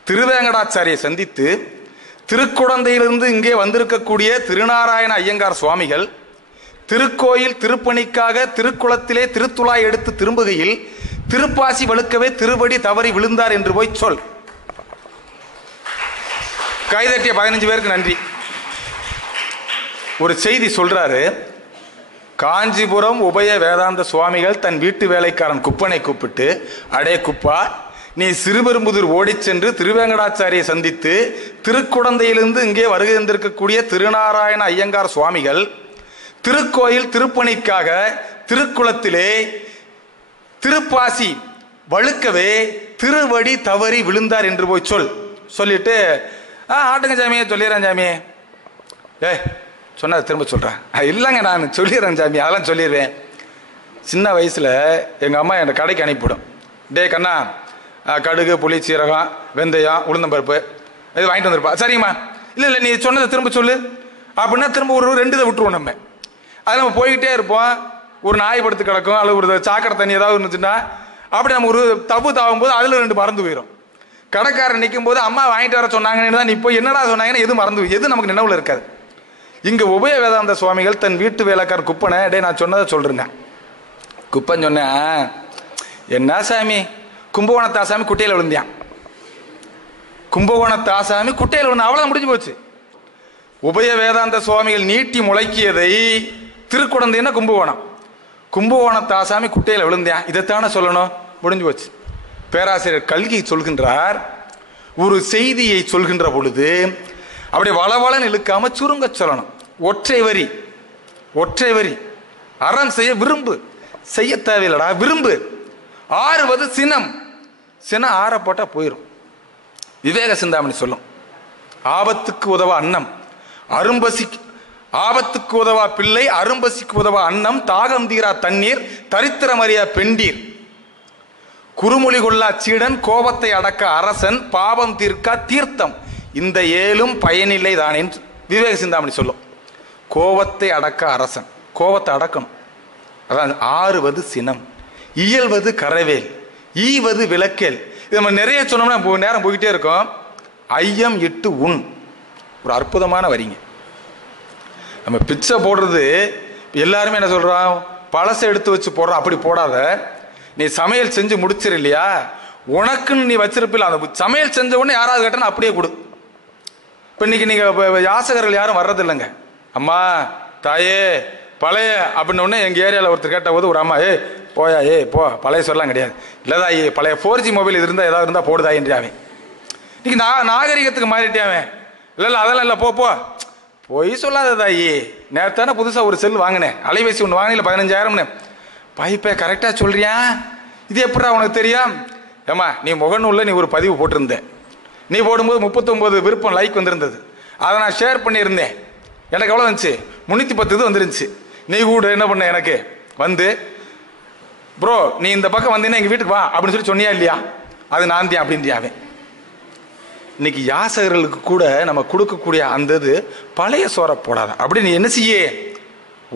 திருவேங்கடாச்சாரியை சந்தித்து திருக்குடந்தையிலிருந்து இங்கே வந்திருக்கக்கூடிய திருநாராயண ஐயங்கார் சுவாமிகள் திருக்கோயில் திருப்பணிக்காக திருக்குளத்திலே திருத்துழாய் எடுத்து திரும்புகையில் திருப்பாசி வழுக்கவே திருவடி தவறி விழுந்தார் என்று போய் சொல். கைதட்டிய 15 பேருக்கு நன்றி. ஒரு செய்தி சொல்றாரு, காஞ்சிபுரம் உபய வேதாந்த சுவாமிகள் தன் வீட்டு வேலைக்காரன் குப்பனை கூப்பிட்டு, அடே குப்பா, நீ சிறுபெரும்புதூர் ஓடி சென்று திருவேங்கடாச்சாரியை சந்தித்து திருக்குடந்தையிலிருந்து இங்கே வருகை தந்திருக்கக்கூடிய திருநாராயண ஐயங்கார் சுவாமிகள் திருக்கோயில் திருப்பணிக்காக திருக்குளத்திலே திருப்பாசி வழுக்கவே திருவடி தவறி விழுந்தார் என்று போய் சொல். சொல்லிட்டு ஆட்டுங்க சாமியே, சொல்லிடுறேன் சாமியே. சொன்ன திரும்ப சொல்றேன். இல்லைங்க, நான் சொல்லிடுறேன் சாமி, அதெல்லாம் சொல்லிடுவேன். சின்ன வயசுல எங்க அம்மா என் கடைக்கு அனுப்பிவிடும். டே கண்ணா, கடுகு புளி சீரகம் வெந்தயம் உளுந்தம்பருப்பு இது வாங்கிட்டு வந்துருப்பா. சரிங்கம்மா. இல்லை நீ சொன்னதை திரும்ப சொல்லு அப்படின்னா திரும்ப ஒரு 2 இதை விட்டுருவோம். நம்ம அது நம்ம போய்கிட்டே இருப்போம். ஒரு நாய் படுத்து கிடக்கும், அல்லது ஒரு சாக்கடை தண்ணி ஏதாவது இருந்துச்சுன்னா அப்படி நம்ம ஒரு தப்பு தாவும் போது அதில் 2 மறந்து போயிடும். கடைக்காரன் நிற்கும் போது அம்மா வாங்கிட்டு வர சொன்னாங்கன்னு தான், இப்போ என்னடா சொன்னாங்கன்னா எது மறந்து, எது நமக்கு நினைவுல இருக்காது. இங்க உபய வேதாந்த சுவாமிகள் தன் வீட்டு வேலைக்காரன் குப்பனை, டே நான் சொன்னதை சொல்றேங்க. குப்பன் சொன்னேன், என்ன சாமி, கும்பகோணத்தாசாமி குட்டையில் விழுந்தான், கும்பகோணத்தாசாமி குட்டையில் விழுந்த, அவ்வளவுதான், முடிஞ்சு போச்சு. உபய வேதாந்த சுவாமிகள் நீட்டி முளைக்கியதை திருக்குடந்தைன்னா கும்பகோணம், கும்பகோணத்தாசாமி குட்டையில் விழுந்தான், இதைத்தானே சொல்லணும், முடிஞ்சு போச்சு. பேராசிரியர் கல்கி சொல்கின்றார், ஒரு செய்தியை சொல்கின்ற பொழுது அப்படி வளவளன்னு இழுக்காம சுருங்க சொல்லணும். ஒற்றை வரி, ஒற்றை வரி. அறம் செய்ய விரும்பு, செய்ய தேவையில்லடா, விரும்பு. ஆறுவது சினம், சினம் ஆற போட்டா போயிடும். விவேக சிந்தாமணி சொல்லும், ஆபத்துக்கு உதவா அன்னம் அரும்பசி, ஆபத்துக்கு உதவா பிள்ளை அரும்பசிக்கு உதவா அன்னம், தாகம் தீரா தண்ணீர் தரித்திரமறியா பெண்டீர், குறுமொழி கொள்ளா சீடன் கோபத்தை அடக்க அரசன், பாவம் தீர்க்கா தீர்த்தம், இந்த 7ம் பயனில்லை தான் என்று விவேக சிந்தாமணி சொல்லும். கோபத்தை அடக்க அரசன், கோபத்தை அடக்கணும். அதான் ஆறுவது சினம், இயல்வது கரவேல், ஈவது விளக்கேல். இது நம்ம நிறைய சொன்னோம்னா நேரம் போய்கிட்டே இருக்கும். ஐயம் இட்டு உண், ஒரு அற்புதமான வரிங்க. நம்ம பிச்சை போடுறது எல்லாருமே என்ன சொல்றோம், பழசை எடுத்து வச்சு போடுறோம். அப்படி போடாத, நீ சமையல் செஞ்சு முடிச்சிரு இல்லையா, உனக்குன்னு நீ வச்சிருப்பில்ல, அந்த சமையல் செஞ்ச உடனே யாராவது கேட்டா அப்படியே கொடு. இப்போ இன்னைக்கு நீங்க யாசகர்கள் யாரும் வர்றது இல்லைங்க. அம்மா தாயே பழைய அப்படின்னு உடனே எங்க ஏரியாவில் ஒருத்தர் கேட்ட போது ஒரு அம்மா, போயா போ, பழைய சொல்லலாம் கிடையாது, இல்லதா பழைய 4G மொபைல் இது இருந்தால் ஏதாவது இருந்தால் போடுதா என்றாவே. இன்னைக்கு நாகரிகத்துக்கு மாறிட்டாவே. இல்லை அதெல்லாம் இல்லை, போ போய் சொல்லாத தாயி, நேரத்தானே புதுசாக ஒரு செல் வாங்கினேன், அலைபேசி ஒன்று வாங்கினீங்கள 15,000ன்னு, பைப்பை கரெக்டாக சொல்றியா, இது எப்படா உனக்கு தெரியும்? ஏமா நீ முகநூல்ல நீ ஒரு பதிவு போட்டிருந்த, நீ போடும்போது 39 விருப்பம் லைக் வந்திருந்தது, அதை நான் ஷேர் பண்ணியிருந்தேன், எனக்கு எவ்வளோ வந்துச்சு, 310 வந்துருந்துச்சு. நீ கூட என்ன பண்ண, எனக்கு வந்து ப்ரோ நீ இந்த பக்கம் வந்தீங்கன்னா எங்கள் வீட்டுக்கு வா அப்படின்னு சொல்லி சொன்னியா இல்லையா, அது நான் தான் அப்படின்றியாவே. இன்னைக்கு யாசகர்களுக்கு கூட நம்ம கொடுக்கக்கூடிய அந்த இது பழைய சோற போடாத, அப்படி நீ என்ன செய்ய,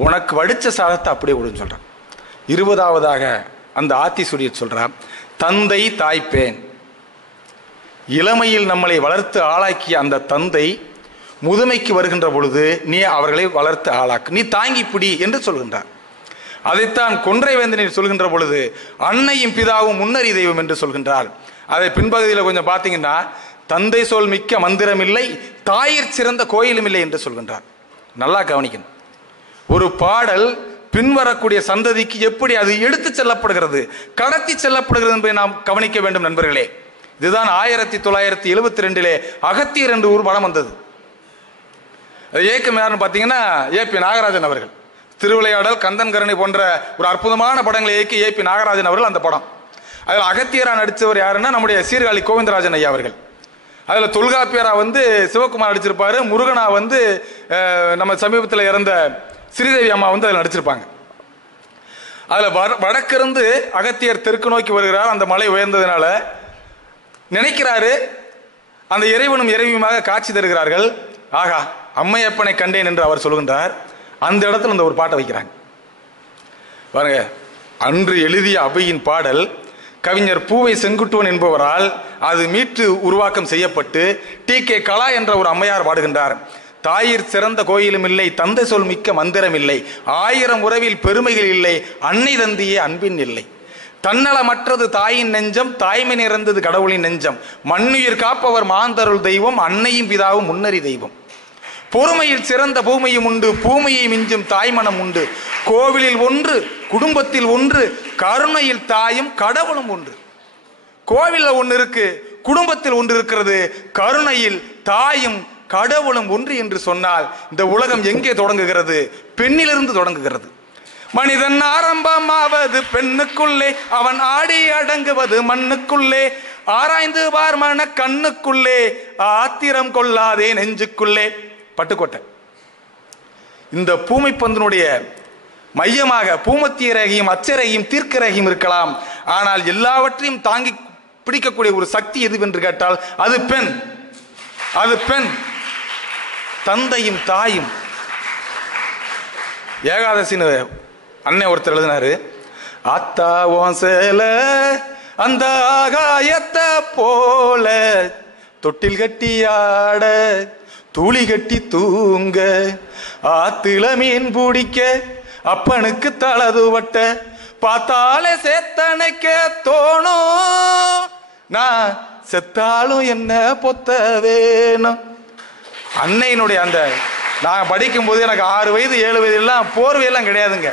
உனக்கு வடிச்ச சாதத்தை அப்படியே விடுன்னு சொல்றான். 20வதாக அந்த ஆத்திசூடியை சொல்றான், தந்தை தாய்ப்பேன், இளமையில் நம்மளை வளர்த்து ஆளாக்கிய அந்த தந்தை முதுமைக்கு வருகின்ற பொழுது நீ அவர்களை வளர்த்து ஆளாக்கு, நீ தாங்கி பிடி என்று சொல்கின்றார். அதைத்தான் கொன்றை வேந்தனில் சொல்கின்ற பொழுது அன்னையும் பிதாவும் முன்னறி தெய்வம் என்று சொல்கின்றார். அதை பின்பகுதியில் கொஞ்சம் பார்த்தீங்கன்னா, தந்தை சொல் மிக்க மந்திரம் இல்லை, தாயிற் சிறந்த கோயிலும் இல்லை என்று சொல்கின்றார். நல்லா கவனிக்கணும். ஒரு பாடல் பின்வரக்கூடிய சந்ததிக்கு எப்படி அது எடுத்து செல்லப்படுகிறது, கடத்தி செல்லப்படுகிறது என்பதை நாம் கவனிக்க வேண்டும் நண்பர்களே. இதுதான் 1972 அகத்தியர் என்று ஒரு படம் வந்தது. இயக்கம் யாருன்னு பார்த்தீங்கன்னா ஏபி நாகராஜன் அவர்கள். திருவிளையாடல், கந்தன் கருணை போன்ற ஒரு அற்புதமான படங்களை இயக்கி ஏபி நாகராஜன் அவர்கள் அந்த படம். அதில் அகத்தியரா நடித்தவர் யாருன்னா நம்முடைய சீர்காழி கோவிந்தராஜன் ஐயா அவர்கள். அதில் தொல்காப்பியரா சிவகுமார் நடிச்சிருப்பாரு. முருகனா நம்ம சமீபத்தில் இறந்த ஸ்ரீதேவி அம்மா அதில் நடிச்சிருப்பாங்க. அதில் வடக்கிருந்து அகத்தியர் தெற்கு நோக்கி வருகிறார். அந்த மலை உயர்ந்ததுனால நினைக்கிறாரு, அந்த இறைவனும் இறைவியுமாக காட்சி தருகிறார்கள். ஆகா, அம்மையப்பனை கண்டேன் என்று அவர் சொல்கின்றார். அந்த இடத்துல இந்த ஒரு பாட்டை வைக்கிறாங்க பாருங்க. அன்று எழுதிய அவையின் பாடல் கவிஞர் பூவை செங்குட்டுவன் என்பவரால் அது மீட்டு உருவாக்கம் செய்யப்பட்டு TK கலா என்ற ஒரு அம்மையார் பாடுகின்றார். தாயிற் சிறந்த கோயிலும் இல்லை, தந்தை சொல் மிக்க மந்திரம் இல்லை, 1000 உறவில் பெருமைகள் இல்லை, அன்னை தந்தியே அன்பின் இல்லை, தன்னலமற்றது தாயின் நெஞ்சம், தாய்மை நிறைந்தது கடவுளின் நெஞ்சம், மண்ணுயிர் காப்பவர் மாந்தருள் தெய்வம், அன்னையும் பிதாவும் முன்னறி தெய்வம், பொறுமையில் சிறந்த பூமையும் உண்டு, பூமையை மிஞ்சும் தாய்மனம் உண்டு, கோவிலில் ஒன்று குடும்பத்தில் ஒன்று, கருணையில் தாயும் கடவுளும் ஒன்று. கோவிலில் ஒன்று இருக்கு, குடும்பத்தில் ஒன்று இருக்கிறது, கருணையில் தாயும் கடவுளும் ஒன்று என்று சொன்னால் இந்த உலகம் எங்கே தொடங்குகிறது? பெண்ணிலிருந்து தொடங்குகிறது. மனிதன் ஆரம்பமாவது பெண்ணுக்குள்ளே, அவன் ஆடி அடங்குவது மண்ணுக்குள்ளே, ஆராய்ந்து பார் மன கண்ணுக்குள்ளே, ஆத்திரம் கொள்ளாதே நெஞ்சுக்குள்ளே. பட்டுக்கோட்டை. இந்த பூமை பந்தினுடைய மையமாக பூமத்திய ரேகையும் அச்சரேகையும் தீர்க்க ரேகையும் இருக்கலாம். ஆனால் எல்லாவற்றையும் தாங்கி பிடிக்கக்கூடிய ஒரு சக்தி எதுவென்று கேட்டால் அது பெண். அது பெண். தந்தையும் தாயும். ஏகாதசின்னு அண்ணன் ஒருத்தர் எழுதினாரு, ஆத்தாவோம் சேல அந்த ஆகாயத்தை போல தொட்டில் கட்டியாட தூளி கட்டி தூங்க, ஆத்துல மீன் பிடிக்க அப்பனுக்கு தலது வட்ட, பார்த்தாலே சேத்தனைக்க தோணும், நான் செத்தாலும் என்ன பொத்த வேணும். அன்னையினுடைய அந்த நான் படிக்கும் போது எனக்கு 6 வயது 7 வயது எல்லாம் போர்வையெல்லாம் கிடையாதுங்க.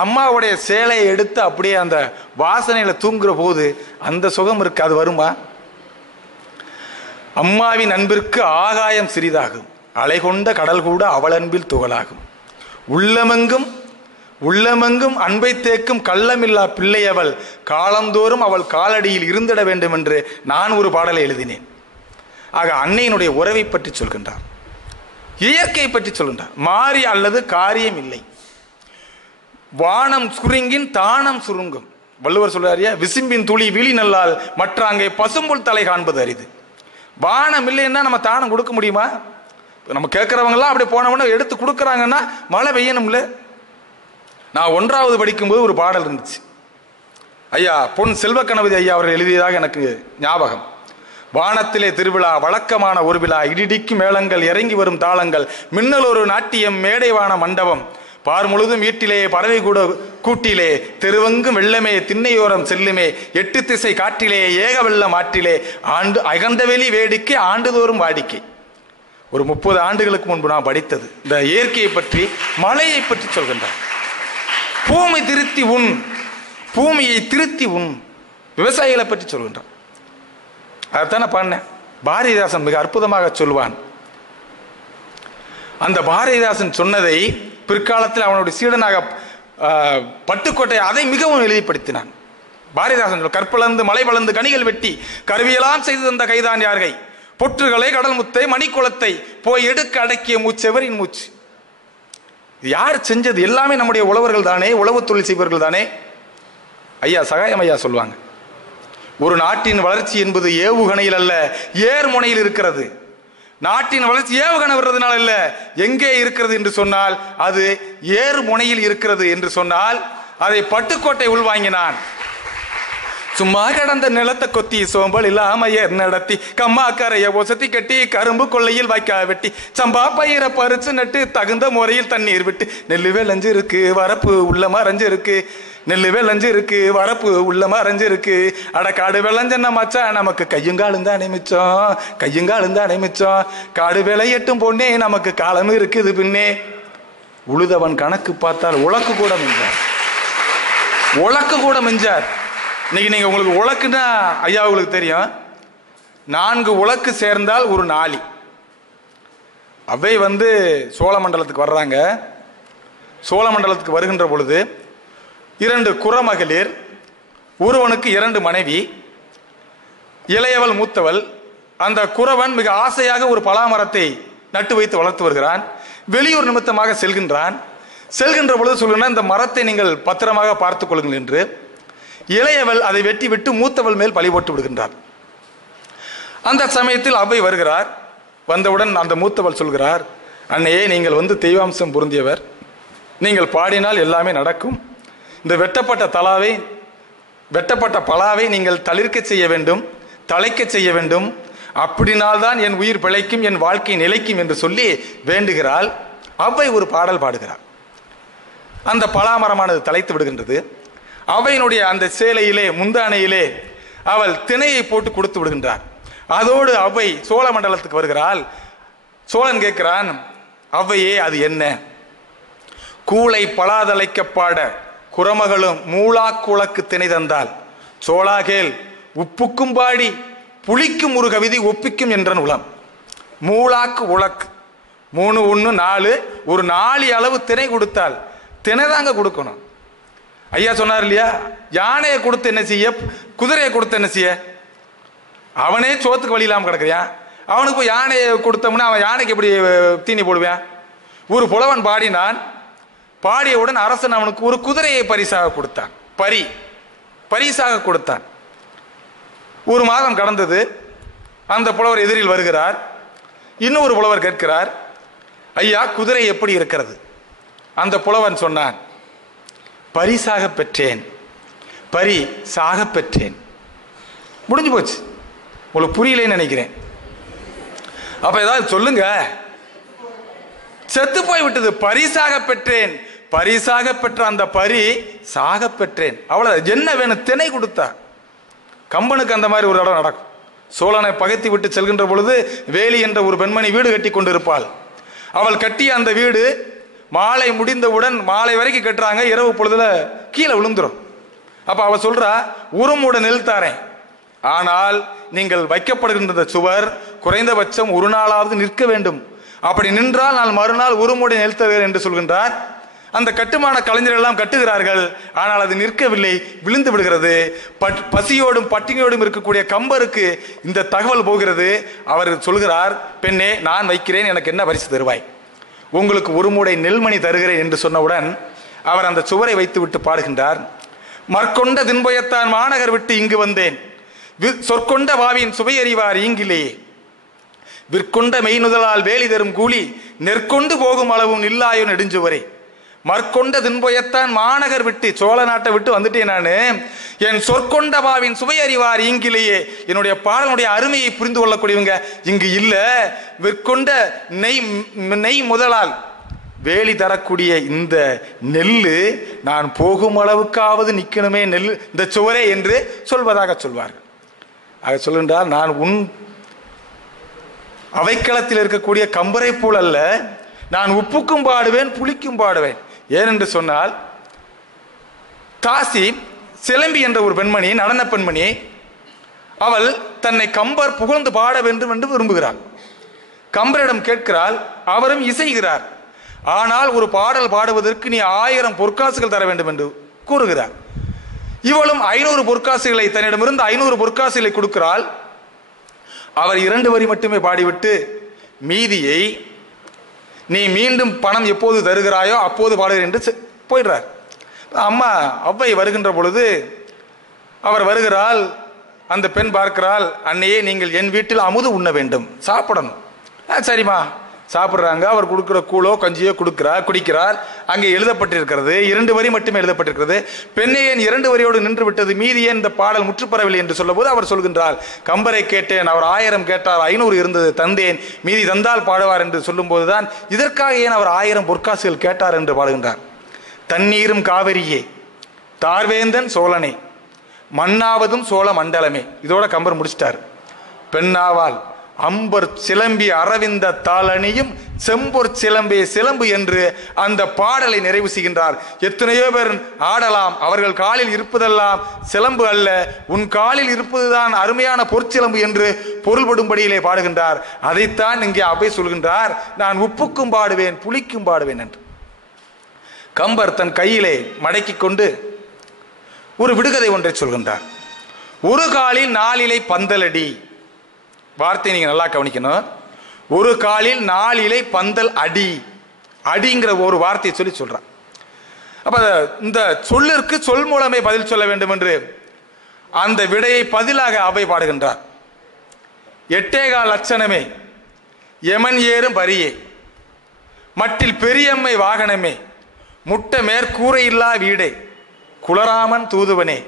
அம்மாவுடைய சேலையை எடுத்து அப்படியே அந்த வாசனையில தூங்குற போது அந்த சுகம் இருக்கு. அது வருமா? அம்மாவின் அன்பிற்கு ஆகாயம் சிறிதாகும், அலை கொண்ட கடல் கூட அவள் அன்பில் துகளாகும், உள்ளமெங்கும் அன்பை தேக்கும் கள்ளமில்லா பிள்ளை அவள், காலந்தோறும் அவள் காலடியில் இருந்திட வேண்டும் என்று நான் ஒரு பாடலை எழுதினேன். ஆக அன்னையினுடைய உறவை பற்றி சொல்கின்றார், இயற்கையை பற்றி சொல்கின்றார். மாறி அல்லது காரியம் இல்லை. வானம் சுருங்கின் தானம் சுருங்கும். வள்ளுவர் சொல்றாரியா, விசும்பின் துளி விழி நல்லால் மற்றாங்கே பசும்புல் தலை காண்பது அரிது. வானம் இல்லைன்னா நம்ம தானம் கொடுக்க முடியுமா? நம்ம கேட்கறவங்கலாம் அப்படி போனவொன்னே எடுத்து கொடுக்குறாங்கன்னா மழை பெய்யணும்ல. நான் 1வது படிக்கும்போது ஒரு பாடல் இருந்துச்சு. ஐயா பொன் செல்வ கணபதி ஐயா அவர்கள் எழுதியதாக எனக்கு ஞாபகம். வானத்திலே திருவிழா வழக்கமான ஒரு விழா, இடிடிக்கு மேளங்கள் இறங்கி வரும் தாளங்கள், மின்னல் ஒரு நாட்டியம் மேடைவான மண்டபம், பார் முழுதும் வீட்டிலே பறவை கூட கூட்டிலே, தெருவெங்கும் வெள்ளமே திண்ணையோரம் செல்லுமே, 8 திசை காற்றிலே ஏக வெள்ளம் ஆற்றிலே, ஆண்டு அகண்டவெளி வேடிக்கை ஆண்டுதோறும் வாடிக்கை. ஒரு 30 ஆண்டுகளுக்கு முன்பு நான் படித்தது இந்த இயற்கையை பற்றி, மழையை பற்றி சொல்கின்றார். பூமி திருத்தி உண், பூமியை திருத்தி உண், விவசாயிகளை பற்றி சொல்கின்றார். அதைத்தானே பாடினேன். பாரதிதாசன் மிக அற்புதமாக சொல்வான். அந்த பாரதிதாசன் சொன்னதை பிற்காலத்தில் அவனுடைய சீடனாக பட்டுக்கோட்டை அதை மிகவும் எழுதிப்படுத்தினான். பாரதிதாசன் கற்பளந்து மலை வளர்ந்து கனிகள் வெட்டி கருவியெல்லாம் செய்து தந்த கைதான் யார்கை, பொற்றுகளை கடல் முத்தை மணிக்குளத்தை போய் எடுக்க அடக்கிய மூச்செவரின் மூச்சு. யார் செஞ்சது? எல்லாமே நம்முடைய உழவர்கள் தானே, உழவு தொழில் செய்பவர்கள் தானே. ஐயா சகாயம் ஐயா சொல்லுவாங்க, ஒரு நாட்டின் வளர்ச்சி என்பது ஏவுகணையில் அல்ல ஏர்முனையில் இருக்கிறது. நாட்டின் வளர்ச்சி ஏவுகணை வர்றதுனால இல்ல, எங்கே இருக்கிறது என்று சொன்னால் அது ஏர்முனையில் இருக்கிறது என்று சொன்னால் அதை பட்டுக்கோட்டை உள்வாங்கினான். சும்மா கடந்த நிலத்தை கொத்தி சோம்பல் இல்லாம ஏர் நடத்தி கம்மா கரைய ஒசத்தி கட்டி கரும்பு கொள்ளையில் வாய்க்கா வெட்டி சம்பா பயிரை பறிச்சு நட்டு தகுந்த முறையில் தண்ணீர் விட்டு நெல்லு விளைஞ்சு இருக்கு வரப்பு உள்ள மறைஞ்சு இருக்கு, நெல்லு விளைஞ்சு இருக்கு வரப்பு உள்ள மறைஞ்சு இருக்கு, அடக்காடு விளைஞ்சன்னா மச்சா நமக்கு கையுங்காலும் தான் மிச்சம், கையுங்காலும் தான் மிச்சம், காடு விளையட்டும் பொண்ணே நமக்கு காலம் இருக்குது பின்னே. உழுதவன் கணக்கு பார்த்தால் உலக்கு கூட மிஞ்சார். உலக்கு கூட மிஞ்சார். இன்னைக்கு நீங்க உங்களுக்கு உலக்குன்னா ஐயா உங்களுக்கு தெரியும், 4 உலக்கு சேர்ந்தால் ஒரு நாளி. அவை சோழ மண்டலத்துக்கு வர்றாங்க. சோழ மண்டலத்துக்கு வருகின்ற பொழுது 2 குறமகளிர், ஒருவனுக்கு 2 மனைவி, இளையவள் மூத்தவள். அந்த குறவன் மிக ஆசையாக ஒரு பலாமரத்தை நட்டு வைத்து வளர்த்து வருகிறான். வெளியூர் நிமித்தமாக செல்கின்றான். செல்கின்ற பொழுது சொல்லுன்னா, இந்த மரத்தை நீங்கள் பத்திரமாக பார்த்துக் கொள்ளுங்கள் என்று. இளையவள் அதை வெட்டி விட்டு மூத்தவள் மேல் பழி போட்டு விடுகின்றார். அந்த சமயத்தில் அவ்வை வருகிறார். வந்தவுடன் அந்த மூத்தவள் சொல்கிறார், அன்னையே நீங்கள் தெய்வாம்சம் பொருந்தியவர், நீங்கள் பாடினால் எல்லாமே நடக்கும். இந்த வெட்டப்பட்ட பலாவை நீங்கள் தளிர்க்க செய்ய வேண்டும், தழைக்க செய்ய வேண்டும். அப்படினால்தான் என் உயிர் பிழைக்கும், என் வாழ்க்கை நிலைக்கும் என்று சொல்லி வேண்டுகிறாள். அவ்வை ஒரு பாடல் பாடுகிறார். அந்த பலாமரமானது தழைத்து விடுகின்றது. அவ்வையினுடைய அந்த சேலையிலே, முந்தானையிலே அவள் திணையை போட்டு கொடுத்து விடுகின்றார். அதோடு அவ்வை சோழ மண்டலத்துக்கு வருகிறாள். சோழன் கேட்கிறான், அவ்வையே அது என்ன? கூளை பலாதலைக்க பாட குறமகளும் மூளாக்குளக்கு திணை தந்தால் சோழாகேல் உப்புக்கும் பாடி புளிக்கும் ஒரு கவிதை ஒப்பிக்கும் என்றன் உளம். மூளாக்கு உலக்கு 3 1 4 ஒரு 4 அளவு திணை கொடுத்தால், திணை தாங்க கொடுக்கணும். ஐயா சொன்னார் இல்லையா, யானையை கொடுத்து என்ன செய்ய, குதிரையை கொடுத்து என்ன செய்ய? அவனே சோத்துக்கு வழி இல்லாமல் கிடக்குறான். அவனுக்கு போய் யானையை கொடுத்தோம்னா அவன் யானைக்கு எப்படி தீனி போடுவான்? ஒரு புலவன் பாடினான். பாடியவுடன் அரசன் அவனுக்கு ஒரு குதிரையை பரிசாக கொடுத்தான். பரிசாக கொடுத்தான். 1 மாதம் கடந்தது. அந்த புலவர் எதிரில் வருகிறார். இன்னொரு புலவர் கேட்கிறார், ஐயா குதிரை எப்படி இருக்கிறது? அந்த புலவன் சொன்னான், பரிசாக பெற்றேன், பரிசாக பெற்றேன். முடிஞ்சு போச்சு. உங்களுக்கு புரியலைன்னு நினைக்கிறேன். அப்ப ஏதாவது சொல்லுங்க. செத்து போய் விட்டது. பரிசாக பெற்றேன், பரிசாக பெற்ற அந்த பரி சாக பெற்றேன். அவ்வளவு. என்ன வேணும்? திணை கொடுத்தா. கம்பனுக்கு அந்த மாதிரி ஒரு இடம் நடக்கும். சோழனை பகைத்து விட்டு செல்கின்ற பொழுது வேலி என்ற ஒரு பெண்மணி வீடு கட்டி கொண்டிருப்பாள். அவள் கட்டிய அந்த வீடு மாலை முடிந்தவுடன், மாலை வரைக்கும் கட்டுறாங்க, இரவு பொழுதுல கீழே விழுந்துரும். அப்ப அவ சொல்றா, உருமுட நிறுத்தாரேன், ஆனால் நீங்கள் வைக்கப்படுகின்ற சுவர் குறைந்தபட்சம் 1 நாளாவது நிற்க வேண்டும். அப்படி நின்றால் நான் மறுநாள் உருமுடி நிறுத்துகிறேன் என்று சொல்கின்றார். அந்த கட்டுமான கலைஞர்கள் எல்லாம் கட்டுகிறார்கள். ஆனால் அது நிற்கவில்லை, விழுந்து விடுகிறது. பசியோடும் பட்டினியோடும் இருக்கக்கூடிய கம்பருக்கு இந்த தகவல் போகிறது. அவர் சொல்கிறார், பெண்ணே நான் வைக்கிறேன், எனக்கு என்ன பரிசு தருவாய்? உங்களுக்கு 1 மூடை நெல்மணி தருகிறேன் என்று சொன்னவுடன் அவர் அந்த சுவரை வைத்து விட்டு பாடுகின்றார். மற்கொண்ட தின்பயத்தான் மாநகர் விட்டு இங்கு வந்தேன், சொற்கொண்ட வாவியின் சுவையறிவார் ஈங்கிலேயே, விற்கொண்ட மெய்நுதலால் வேலி தரும் கூலி நெற்கொண்டு போகும் அளவும் இல்லாயோ நெடுஞ்சுவரே. மற்கொண்ட தின்பயத்தான் மாநகர் விட்டு, சோழ நாட்டை விட்டு வந்துட்டேன் நானு. என் சொற்கொண்ட பாவின் சுவையறிவார் ஈங்கிலேயே, என்னுடைய பாடலுடைய அருமையை புரிந்து கொள்ளக்கூடியவங்க இங்கு இல்ல. விற்கொண்ட நெய் முதலால் வேலி தரக்கூடிய இந்த நெல்லு நான் போகும் அளவுக்காவது நிக்கணுமே நெல் இந்த சுவரே என்று சொல்வதாக சொல்வார்கள். ஆக சொல்கின்றால், நான் உன் அவைக்களத்தில் இருக்கக்கூடிய கம்பரை போல் அல்ல, நான் உப்புக்கும் பாடுவேன், புளிக்கும் பாடுவேன். ஏனென்று சொன்னால், தாசி சிலம்பி என்ற ஒரு பெண்மணி, நடன பெண்மணி, அவள் தன்னை கம்பர் புகழ்ந்து பாட வேண்டும் என்று விரும்புகிறாள். கம்பரிடம் கேட்கிறாள். அவரும் இசைகிறார். ஆனால் ஒரு பாடல் பாடுவதற்கு நீ 1000 பொற்காசுகள் தர வேண்டும் என்று கூறுகிறார். இவளும் 500 பொற்காசுகளை, தன்னிடமிருந்து 500 பொற்காசுகளை கொடுக்கிறாள். அவர் 2 வரி மட்டுமே பாடிவிட்டு மீதியை நீ மீண்டும் பணம் எப்போது தருகிறாயோ அப்போது பாடுகிறேன் என்று போயிடுறார். அம்மா அவ்வை வருகின்ற பொழுது அவர் வருகிறாள். அந்த பெண் பார்க்கிறாள், அன்னையே நீங்கள் என் வீட்டில் அமுது உண்ண வேண்டும், சாப்பிடணும். சரிம்மா சாப்பிட்றாங்க. அவர் கொடுக்குற கூழோ கஞ்சியோ குடிக்கிறார். அங்கே எழுதப்பட்டிருக்கிறது 2 வரி மட்டுமே எழுதப்பட்டிருக்கிறது. பெண்ணே என் 2 வரியோடு நின்று விட்டது, மீதி ஏன் இந்த பாடல் முற்றுப்பெறவில்லை என்று சொல்லும் போது அவர் சொல்கின்றார், கம்பரை கேட்டேன், அவர் 1000 கேட்டார், 500 இருந்தது தந்தேன், மீதி தந்தால் பாடுவார் என்று சொல்லும் போதுதான் இதற்காக ஏன் அவர் 1000 பொற்காசுகள் கேட்டார் என்று பாடுகின்றார். தண்ணீரும் காவிரியே, தார்வேந்தன் சோழனே, மண்ணாவதும் சோழ மண்டலமே. இதோட கம்பர் முடிச்சிட்டார். பெண்ணாவால் அம்பர் சிலம்பி அரவிந்த தாளணியும் செம்பொற் சிலம்பே சிலம்பு என்று அந்த பாடலை நிறைவு செய்கின்றார். எத்தனையோ பேர் ஆடலாம், அவர்கள் காலில் இருப்பதெல்லாம் சிலம்பு அல்ல, உன் காலில் இருப்பதுதான் அருமையான பொற்சிலம்பு என்று பொருள்படும்படியிலே பாடுகின்றார். அதைத்தான் இங்கே அவை சொல்கின்றார், நான் உப்புக்கும் பாடுவேன் புளிக்கும் பாடுவேன் என்று. கம்பர் தன் கையிலே மடக்கி கொண்டு ஒரு விடுகதை ஒன்றை சொல்கின்றார். ஒரு காலில் 4 இலை பந்தலடி. வார்த்தை நீங்க நல்லா கவனிக்கணும். ஒரு காலில் 4 இலை பந்தல் அடி. அடிங்கிற ஒரு வார்த்தையை சொல்லி சொல்றான். அப்ப இந்த சொல்லிற்கு சொல் மூலமே பதில் சொல்ல வேண்டும் என்று அந்த விடையை பதிலாக அவை பாடுகின்றார். 8 லட்சணமே யமன் ஏறும் பரியே, மட்டில் பெரியம்மை வாகனமே, முட்ட மேற்கூரை இல்லா வீடே, குலராமன் தூதுவனே,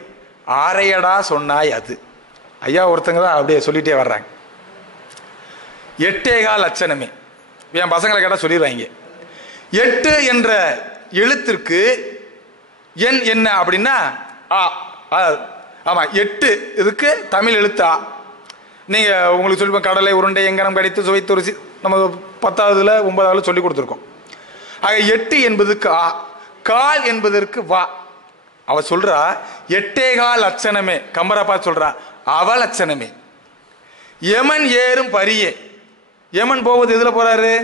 ஆரையடா சொன்னாய் அது. ஐயா ஒருத்தங்க தான் அப்படியே சொல்லிட்டே வர்றாங்க. 8 லட்சணமே. என் பசங்களை கேட்டால் சொல்லிடுவாங்க. 8 என்ற எழுத்திற்கு எண் என்ன அப்படின்னா ஆ. ஆமா, 8 இதுக்கு தமிழ் எழுத்து ஆ. நீங்க உங்களுக்கு சொல்லி கடலை உருண்டை எங்கனம் கடித்து சுவைத்து ருசி நம்ம 10ஆவதுல 9ஆவதுல சொல்லி கொடுத்துருக்கோம். ஆக 8 என்பதுக்கு ஆ, கால் என்பதற்கு வா. அவ சொல்றா 8 லட்சணமே. கம்பரப்பா சொல்றா அவ லட்சணமே. யமன் ஏறும் பரியே. யமன் போவது எதுல போறாரு?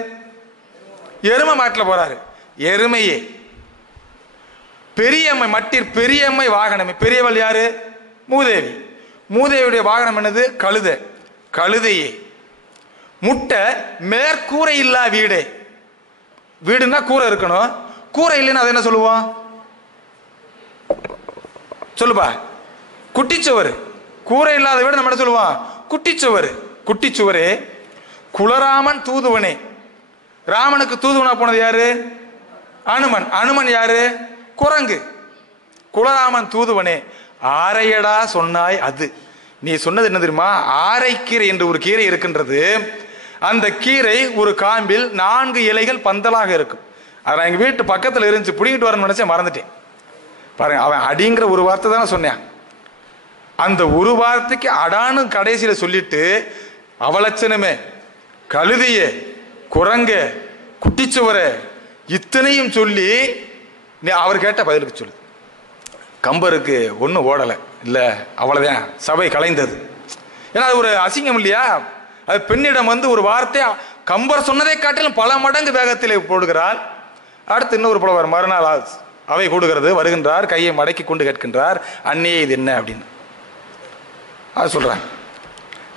எருமை மாட்டில் போறாரு. எருமையே. பெரியம்மை மட்டில் பெரியம்மை வாகனமே. பெரியவள் யாரு? மூதேவி. மூதேவியுடைய வாகனம் என்னது? கழுதை. கழுதையே. முட்டை மேற்கூரை இல்லா வீடே. வீடுன்னா கூரை இருக்கணும். கூரை இல்லைன்னா அதை என்ன சொல்லுவோம்? சொல்லுப்பா. குட்டிச்சுவர். கூரை இல்லாத வீடு நம்ம என்ன சொல்லுவோம்? குட்டிச்சுவர். குட்டிச்சுவரே. குலராமன் தூதுவனே. ராமனுக்கு தூதுவனா போனது யாரு? அனுமன். அனுமன் யாரு? குரங்கு. குலராமன் தூதுவனே, ஆரையடா சொன்னாய் அது. நீ சொன்னது என்ன தெரியுமா? ஆரைக்கீரை என்று ஒரு கீரை இருக்கின்றது. அந்த கீரை ஒரு காம்பில் 4 இலைகள் பந்தலாக இருக்கும். அதை எங்க வீட்டு பக்கத்தில் இருந்துச்சு, பிடிங்கிட்டு வரணும்னு நினைச்சேன், மறந்துட்டேன். பாருங்க, அவன் அடிங்கிற ஒரு வார்த்தை தானே சொன்னேன். அந்த ஒரு வார்த்தைக்கு அடான்னு கடைசியில சொல்லிட்டு அவலட்சணமே, கழுதையே, குரங்க, குட்டிச்சுவர இத்தனையும் சொல்லி அவர் கேட்ட பதிலுக்கு சொல்லு. கம்பருக்கு ஒன்றும் ஓடலை. இல்லை, அவ்வளோதான், சபை கலைந்தது. ஏன்னா அது ஒரு அசிங்கம் இல்லையா? அது பெண்ணிடம் வந்து ஒரு வார்த்தை கம்பர் சொன்னதை காட்டிலும் பல மடங்கு வேகத்திலே போடுகிறார். அடுத்து இன்னொரு புலவர் மறுநாள் அவை கூடுகிறது, வருகின்றார், கையை மடக்கி கொண்டு கேட்கின்றார், அண்ணியே இது என்ன அப்படின்னு. அது சொல்றாங்க,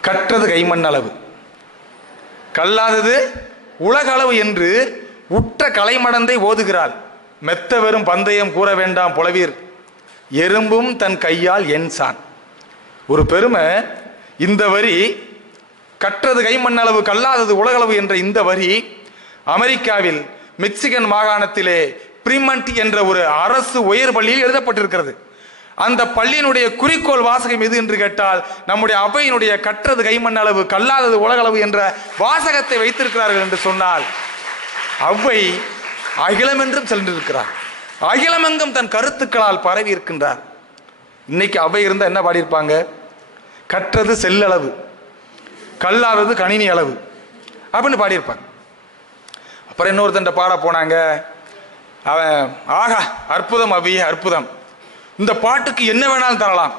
கற்றது கைமண் அளவு, கல்லாதது உலக அளவு என்று உற்ற கலைமடந்தை ஓதுகிறாள். மெத்த வெறும் பந்தயம் கூற வேண்டாம் புலவீர், எறும்பும் தன் கையால் என்சான். ஒரு பெருமை இந்த வரி. கற்றது கைமண் அளவு, கல்லாதது உலகளவு என்ற இந்த வரி அமெரிக்காவில் மெக்சிகன் மாகாணத்திலே பிரிமண்ட் என்ற ஒரு அரசு உயர் பள்ளியில் எழுதப்பட்டிருக்கிறது. அந்த பள்ளியினுடைய குறிக்கோள் வாசகம் எது என்று கேட்டால், நம்முடைய அவையினுடைய கற்றது கைமண் அளவு, கல்லாதது உலகளவு என்ற வாசகத்தை வைத்திருக்கிறார்கள் என்று சொன்னால், அவ்வை அகிலம் என்றும் சென்றிருக்கிறார். அகிலமெங்கும் தன் கருத்துக்களால் பரவி இருக்கின்றார். இன்னைக்கு அவை இருந்தால் என்ன பாடியிருப்பாங்க? கற்றது செல்லளவு, கல்லாதது கணினி அளவு அப்படின்னு பாடியிருப்பாங்க. அப்புறம் இன்னொருத்தன் பாட போனாங்க. அவன், ஆகா அற்புதம் அவி, அற்புதம், இந்த பாட்டுக்கு என்ன வேணாலும் தரலாம்,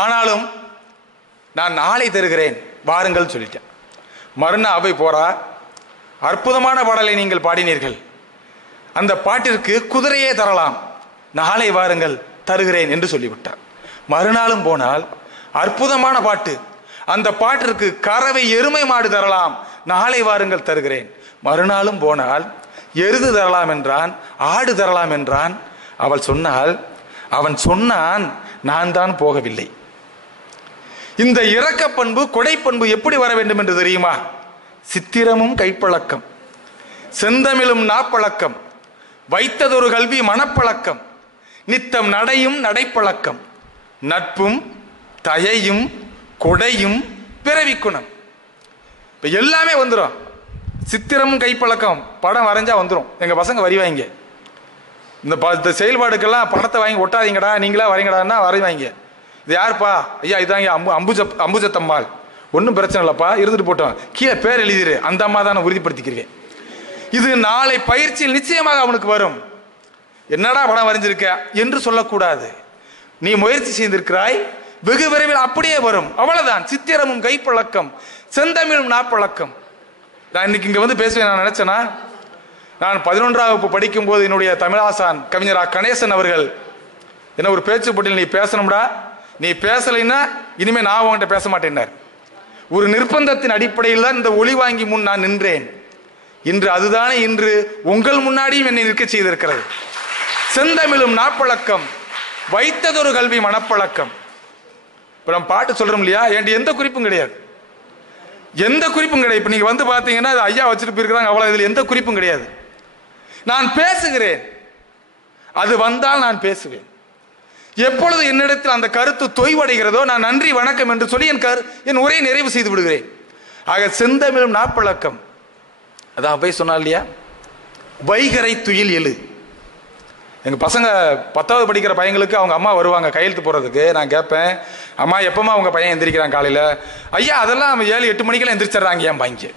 ஆனாலும் நான் நாளை தருகிறேன் வாருங்கள் சொல்லிட்டேன். மறுநாள் அவை போறா, அற்புதமான பாடலை நீங்கள் பாடினீர்கள், அந்த பாட்டிற்கு குதிரையே தரலாம், நாளை வாருங்கள் தருகிறேன் என்று சொல்லிவிட்டார். மறுநாளும் போனால் அற்புதமான பாட்டு, அந்த பாட்டிற்கு கறவை எருமை மாடு தரலாம், நாளை வாருங்கள் தருகிறேன். மறுநாளும் போனால் எருது தரலாம் என்றான், ஆடு தரலாம் என்றான். அவள் சொன்னால், அவன் சொன்னான், நான் தான் போகவில்லை. இந்த இரக்க பண்பு, கொடைப்பண்பு எப்படி வர வேண்டும் என்று தெரியுமா? சித்திரமும் கைப்பழக்கம், செந்தமிழும் நாப்பழக்கம், வைத்ததொரு கல்வி மனப்பழக்கம், நித்தம் நடையும் நடைப்பழக்கம், நட்பும் தயையும் கொடையும் பிறவிக்குணம். இப்ப எல்லாமே வந்துடும். சித்திரமும் கைப்பழக்கம், படம் வரைஞ்சா வந்துடும். எங்க பசங்க வரைவாங்க. இந்த செயல்பாடுக்கெல்லாம் படத்தை வாங்கி ஒட்டாதீங்கடா, நீங்களா வரைங்கடான்னா வரைவாங்க. இது யாருப்பா? ஐயா இதாங்க அம்புஜத்தம்மாள், ஒன்றும் பிரச்சனை இல்லைப்பா, இருந்துட்டு போட்டோம், கீழே பேர் எழுதிரு, அந்த அம்மா தான் நான் உறுதிப்படுத்திக்கிறேன். இது நாளை பயிற்சியில் நிச்சயமாக அவனுக்கு வரும். என்னடா படம் வரைஞ்சிருக்க என்று சொல்லக்கூடாது. நீ முயற்சி செய்திருக்கிறாய், வெகு விரைவில் அப்படியே வரும். அவ்வளவுதான். சித்திரமும் கைப்பழக்கம், செந்தமிழும் நாப்பழக்கம். நான் இன்னைக்கு இங்க வந்து பேசுவேன் நான் நினைச்சேன்னா, நான் 11ஆம் வகுப்பு படிக்கும் போது என்னுடைய தமிழாசான் கவிஞர் கணேசன் அவர்கள் என்ன ஒரு பேச்சு போட்டியில் நீ பேசணும்டா, நீ பேசலைன்னா இனிமே நான் உன்கிட்ட பேச மாட்டேன்னார். ஒரு நிர்பந்தத்தின் அடிப்படையில் தான் இந்த ஒளி வாங்கி முன் நான் நின்றேன். இன்று அதுதானே இன்று உங்கள் முன்னாடியும் என்னை நிற்க செய்திருக்கிறது. செந்தமிழும் நாப்பழக்கம், வைத்ததொரு கல்வி மனப்பழக்கம். இப்ப நம்ம பாட்டு சொல்றோம் இல்லையா, என்கிட்ட எந்த குறிப்பும் கிடையாது, எந்த குறிப்பும் கிடையாது. இப்ப நீங்க வந்து பாத்தீங்கன்னா ஐயா வச்சுட்டு போயிருக்கிறாங்க, அவ்வளவு, இதுல எந்த குறிப்பும் கிடையாது. நான் பேசுகிறேன், அது வந்தால் நான் பேசுவேன். எப்பொழுது என்னிடத்தில் அந்த கருத்து தொய்வடைகிறதோ நான் நன்றி வணக்கம் என்று சொல்லி என் உரையை நிறைவு செய்து விடுகிறேன். ஆக செந்தமிழும் நாப்பழக்கம். அதான் போய் சொன்னா இல்லையா, வைகரை துயில் எழு. எங்க பசங்க 10வது படிக்கிற பையங்களுக்கு அவங்க அம்மா வருவாங்க கையெழுத்து போடுறதுக்கு. நான் கேட்பேன், அம்மா எப்பமா உங்க பையன் எந்திரிக்கிறான் காலையில? ஐயா அதெல்லாம் 7-8 மணிக்கெல்லாம் எந்திரிச்சிடறாங்க ஏன் பாய்ங்க.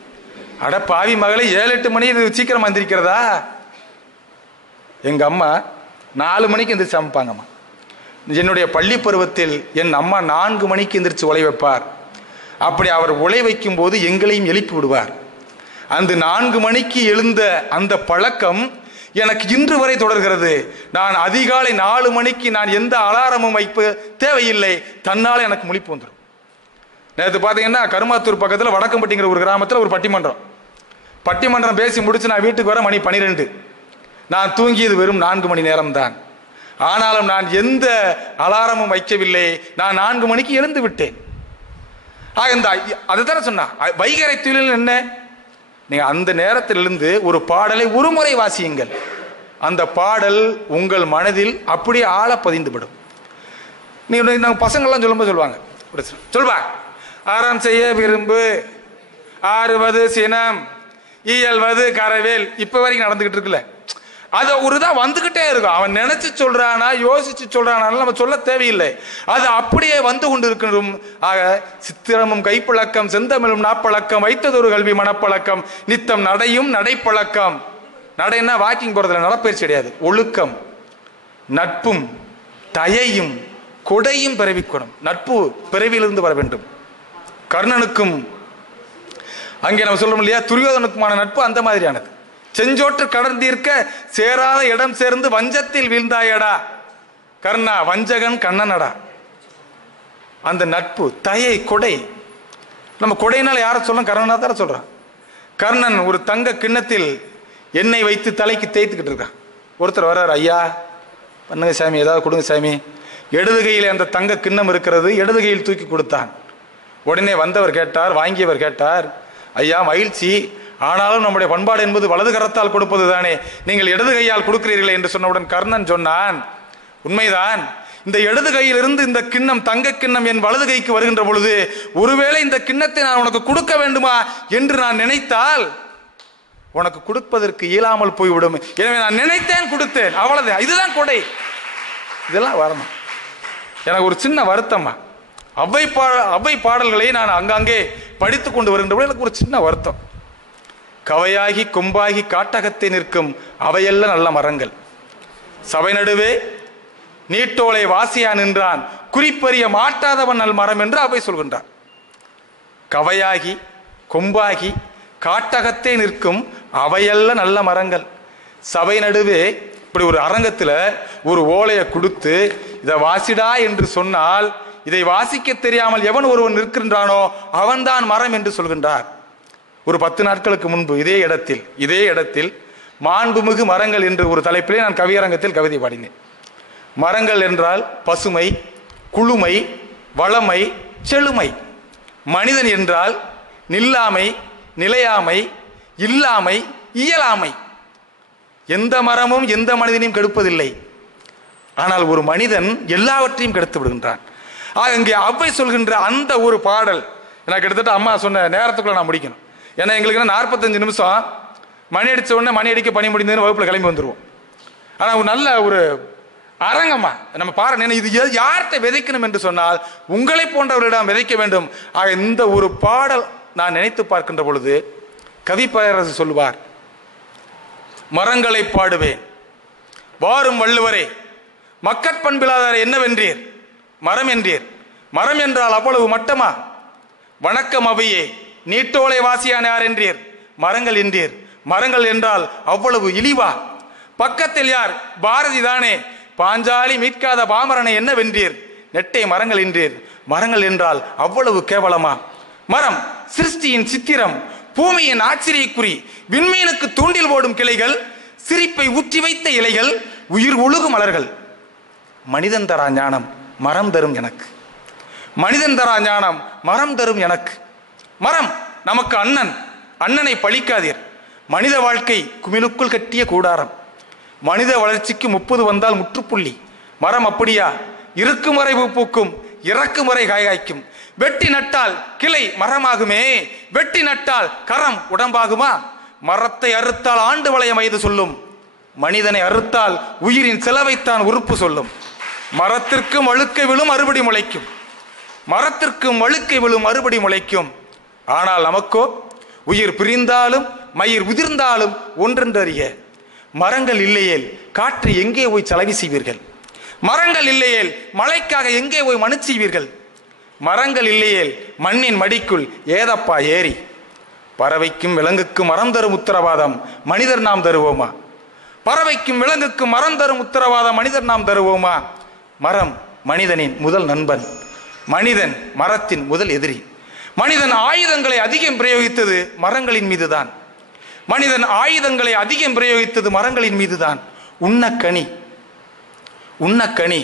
அட பாவி மகளே, 7-8 மணி இது சீக்கிரமா எந்திரிக்கிறதா? எங்க அம்மா 4 மணிக்கு எந்திரிச்சு அமைப்பாங்கம்மா. என்னுடைய பள்ளி பருவத்தில் என் அம்மா 4 மணிக்கு எந்திரிச்சு உலை வைப்பார். அப்படி அவர் உலை வைக்கும் போது எங்களையும் எழுப்பி விடுவார். அந்த 4 மணிக்கு எழுந்த அந்த பழக்கம் எனக்கு இன்று வரை தொடர்கிறது. நான் அதிகாலை 4 மணிக்கு நான் எந்த அலாரமும் வைப்பு தேவையில்லை, தன்னால் எனக்கு முழிப்பு வந்துடும். நேற்று பார்த்தீங்கன்னா கருமாத்தூர் பக்கத்தில் வடக்கம்பட்டிங்கிற ஒரு கிராமத்தில் ஒரு பட்டிமன்றம் பேசி முடிச்சு நான் வீட்டுக்கு வர மணி 12. நான் தூங்கியது வெறும் 4 மணி நேரம் தான். ஆனாலும் நான் எந்த அலாரமும் வைக்கவில்லை, நான் 4 மணிக்கு எழுந்து விட்டேன். அதுதானே சொன்னா வைகரை துயில் என்ன, நீங்க அந்த நேரத்திலிருந்து ஒரு பாடலை ஒரு முறை வாசியுங்கள், அந்த பாடல் உங்கள் மனதில் அப்படியே ஆழ பதிந்துவிடும். நீங்க பசங்கள்லாம் சொல்லும்போது சொல்லுவா, அறம் செய்ய விரும்பு, ஆறுவது சினம், இயல்வது கரவேல். இப்ப வரைக்கும் நடந்துகிட்டு இருக்குல்ல, அது ஒரு தான் வந்துகிட்டே இருக்கும். அவன் நினைச்சு சொல்றானா யோசிச்சு சொல்றானா நம்ம சொல்ல தேவையில்லை, அது அப்படியே வந்து கொண்டு இருக்கணும். ஆக சித்திரமும் கைப்பழக்கம், செந்தமிழும் நாப்பழக்கம், வைத்ததொரு கல்வி மனப்பழக்கம், நித்தம் நடையும் நடைப்பழக்கம். நடைன்னா வாக்கிங் போறதுல நடப்பயிற்சி கிடையாது. ஒழுக்கம், நட்பும் தயையும் கொடையும் பிறவிக்கணும். நட்பு பிறவியிலிருந்து வர வேண்டும். கர்ணனுக்கும் அங்கே நம்ம சொல்றோம் இல்லையா, துரியோதனுக்குமான நட்பு அந்த மாதிரியானது. செஞ்சோற்று கடந்தீர்க்க சேராத இடம் சேர்ந்து வஞ்சத்தில் வீழ்ந்தாயடா கர்ணா, வஞ்சகன் கண்ணனடா. அந்த நட்பு, தயை, கொடை. நம்ம கொடையினால யார சொல்ல, கர்ணனா தான் சொல்றான். கர்ணன் ஒரு தங்க கிண்ணத்தில் எண்ணெய் வைத்து தலைக்கு தேய்த்துக்கிட்டு இருக்கான். ஒருத்தர் வர்றார், ஐயா பண்ணுங்க சாமி, ஏதாவது கொடுங்க சாமி. இடது கையில் அந்த தங்க கிண்ணம் இருக்கிறது, இடது கையில் தூக்கி கொடுத்தான். உடனே வந்தவர் கேட்டார், வாங்கியவர் கேட்டார், ஐயா மகிழ்ச்சி, ஆனாலும் நம்முடைய பண்பாடு என்பது வலது கரத்தால் கொடுப்பது தானே, நீங்கள் இடது கையால் கொடுக்கிறீர்களே என்று சொன்னவுடன் கர்ணன் சொன்னான், உண்மைதான், இந்த இடது கையில் இருந்து இந்த கிண்ணம், தங்க கிண்ணம் என் வலது கைக்கு வருகின்ற பொழுது ஒருவேளை இந்த கிண்ணத்தை நான் உனக்கு கொடுக்க வேண்டுமா என்று நான் நினைத்தால் உனக்கு கொடுப்பதற்கு இயலாமல் போய்விடும். எனவே நான் நினைத்தேன், கொடுத்தேன், அவ்வளவுதான். இதுதான் கொடை. இதெல்லாம் வரணும். எனக்கு ஒரு சின்ன வருத்தமா, அவ்வை பாடல்களை நான் அங்கங்கே படித்து கொண்டு வருகின்ற பொழுது எனக்கு ஒரு சின்ன வருத்தம். கவையாகி கொம்பாகி காட்டகத்தை நிற்கும் அவையல்ல நல்ல மரங்கள், சபை நடுவே நீட்டோலை வாசியா நின்றான், குறிப்பறிய மாட்டாதவன் நல் மரம் என்று அவை சொல்கின்றார். கவையாகி கொம்பாகி காட்டகத்தை நிற்கும் அவையல்ல நல்ல மரங்கள். சபை நடுவே இப்படி ஒரு அரங்கத்தில் ஒரு ஓலையை கொடுத்து இதை வாசிடா என்று சொன்னால், இதை வாசிக்க தெரியாமல் எவன் ஒருவன் நிற்கின்றானோ அவன்தான் மரம் என்று சொல்கின்றார். ஒரு 10 நாட்களுக்கு முன்பு இதே இடத்தில் மாண்புமிகு மரங்கள் என்று ஒரு தலைப்பிலே நான் கவியரங்கத்தில் கவிதை பாடினேன். மரங்கள் என்றால் பசுமை, குளுமை, வளமை, செழுமை. மனிதன் என்றால் நில்லாமை, நிலையாமை, இல்லாமை, இயலாமை. எந்த மரமும் எந்த மனிதனையும் கெடுப்பதில்லை, ஆனால் ஒரு மனிதன் எல்லாவற்றையும் கெடுத்து விடுகின்றான். அங்கே அவ்வை சொல்கின்ற அந்த ஒரு பாடல் எனக்கு கிட்டத்தட்ட அம்மா சொன்ன நேரத்துக்குள்ள நான் முடிக்கணும். ஏன்னா எங்களுக்கு 45 நிமிஷம், மணி அடித்த உடனே மணி அடிக்க பணி முடிந்ததுன்னு வகுப்பில் கிளம்பி வந்துடுவோம். ஆனால் ஒரு நல்ல ஒரு அரங்கம்மா நம்ம பாருங்க, இது யார்கிட்ட விதைக்கணும் என்று சொன்னால் உங்களை போன்றவர்களிடம் விதைக்க வேண்டும். ஆக இந்த ஒரு பாடல் நான் நினைத்து பார்க்கின்ற பொழுது கவி பேரரசு சொல்லுவார், மரங்களை பாடுவேன் வாரும் வள்ளுவரே, மக்கட்பண்பிலாதார என்னவென்றீர், மரம் என்றீர், மரம் என்றால் அவ்வளவு மட்டமா, வணக்கம் அவையே நீட்டோலை வாசியான யார் என்றீர், மரங்கள் என்றீர், மரங்கள் என்றால் அவ்வளவு இழிவா, பக்கத்தில் யார் பாரதி தானே, பாஞ்சாலி மீட்காத பாமரனை என்னவென்றீர், நெட்டை மரங்கள் என்றீர், மரங்கள் என்றால் அவ்வளவு கேவலமா, மரம் சிருஷ்டியின் சித்திரம், பூமியின் ஆச்சரியக்குறி, விண்மீனுக்கு தூண்டில் போடும் கிளைகள், சிரிப்பை ஊற்றி வைத்த இலைகள், உயிர் ஒழுகு மலர்கள், மனிதன் தரா ஞானம் மரம் தரும் எனக்கு, மனிதன் தரா ஞானம் மரம் தரும் எனக்கு. மரம் நமக்கு அண்ணன், அண்ணனை பழிக்காதீர். மனித வாழ்க்கை குமிழுக்குள் கட்டிய கூடாரம், மனித வளர்ச்சிக்கு 30 வந்தால் முற்றுப்புள்ளி. மரம் அப்படியா, இருக்கும் வரை பூ பூக்கும், இறக்கும் வரை காய் காய்க்கும். வெட்டி நட்டால் கிளை மரமாகுமே, வெட்டி நட்டால் கரம் உடம்பாகுமா, மரத்தை அறுத்தால் ஆண்டு வளைய வயது சொல்லும், மனிதனை அறுத்தால் உயிரின் செலவைத்தான் உறுப்பு சொல்லும். மரத்திற்கும் வழுக்கை விழும் அறுபடி முளைக்கும், மரத்திற்கும் வழுக்கை விழும் அறுபடி முளைக்கும். ஆனால் நமக்கோ உயிர் பிரிந்தாலும் மயிர் உதிர்ந்தாலும் ஒன்றென்றறிய, மரங்கள் இல்லையேல் காற்று எங்கே போய் செலவி செய்வீர்கள், மரங்கள் இல்லையேல் மழைக்காக எங்கே போய் மனு செய்வீர்கள், மரங்கள் இல்லையேல் மண்ணின் மடிக்குள் ஏதப்பா ஏறி. பறவைக்கும் விலங்குக்கும் மரம் தரும் உத்தரவாதம் மனிதர் நாம் தருவோமா, பறவைக்கும் விலங்குக்கும் மரம் தரும் உத்தரவாதம் மனிதர் நாம் தருவோமா. மரம் மனிதனின் முதல் நண்பன், மனிதன் மரத்தின் முதல் எதிரி. மனிதன் ஆயுதங்களை அதிகம் பிரயோகித்தது மரங்களின் மீதுதான், மனிதன் ஆயுதங்களை அதிகம் பிரயோகித்தது மரங்களின் மீதுதான். உண்ணக்கனி, உண்ணக்கனி,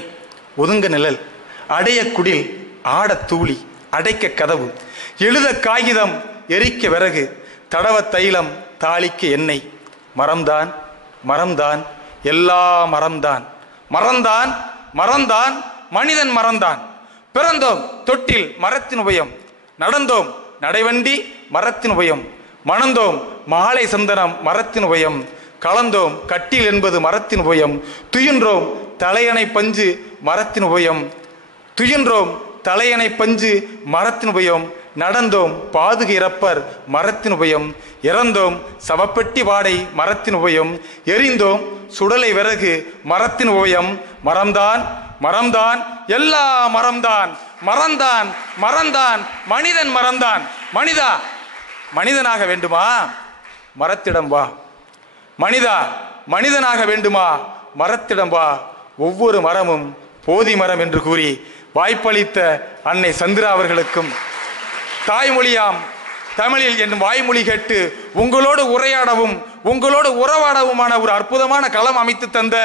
ஒதுங்க நிழல், அடைய குடில், ஆட தூளி, அடைக்க கதவு, எழுத காகிதம், எரிக்க விறகு, தடவ தைலம், தாளிக்க எண்ணெய். மரம்தான், மரம்தான், எல்லா மரம்தான், மரம்தான், மரம்தான், மனிதன் மரம்தான். பிறந்தோம் தொட்டில் மரத்தின் உபயம், நடந்தோம் நடைவண்டி மரத்தின் உபயம், மணந்தோம் மாலை சந்தனம் மரத்தின் உபயம், கலந்தோம் கட்டில் என்பது மரத்தின் உபயம், துயின்றோம் தலையணை பஞ்சு மரத்தின் உபயம், துயின்றோம் தலையணை பஞ்சு மரத்தின் உபயம், நடந்தோம் பாதுகை இறப்பர் மரத்தின் உபயம், இறந்தோம் சவப்பெட்டி வாடை மரத்தின் உபயம், எரிந்தோம் சுடலை விறகு மரத்தின் உபயம். மரம்தான், மரம்தான், எல்லா மரம்தான், மரம்தான், மரம்தான், மனிதன் மரம்தான். மனிதா மனிதனாக வேண்டுமா, மரத்திடம் வா. மனிதா மனிதனாக வேண்டுமா, மரத்திடம் வா. ஒவ்வொரு மரமும் போதி மரம் என்று கூறி வாய்ப்பளித்த அன்னை சந்திரா அவர்களுக்கும், தாய்மொழியாம் தமிழில் என் வாய்மொழி கேட்டு உங்களோடு உரையாடவும் உங்களோடு உறவாடவுமான ஒரு அற்புதமான களம் அமைத்து தந்த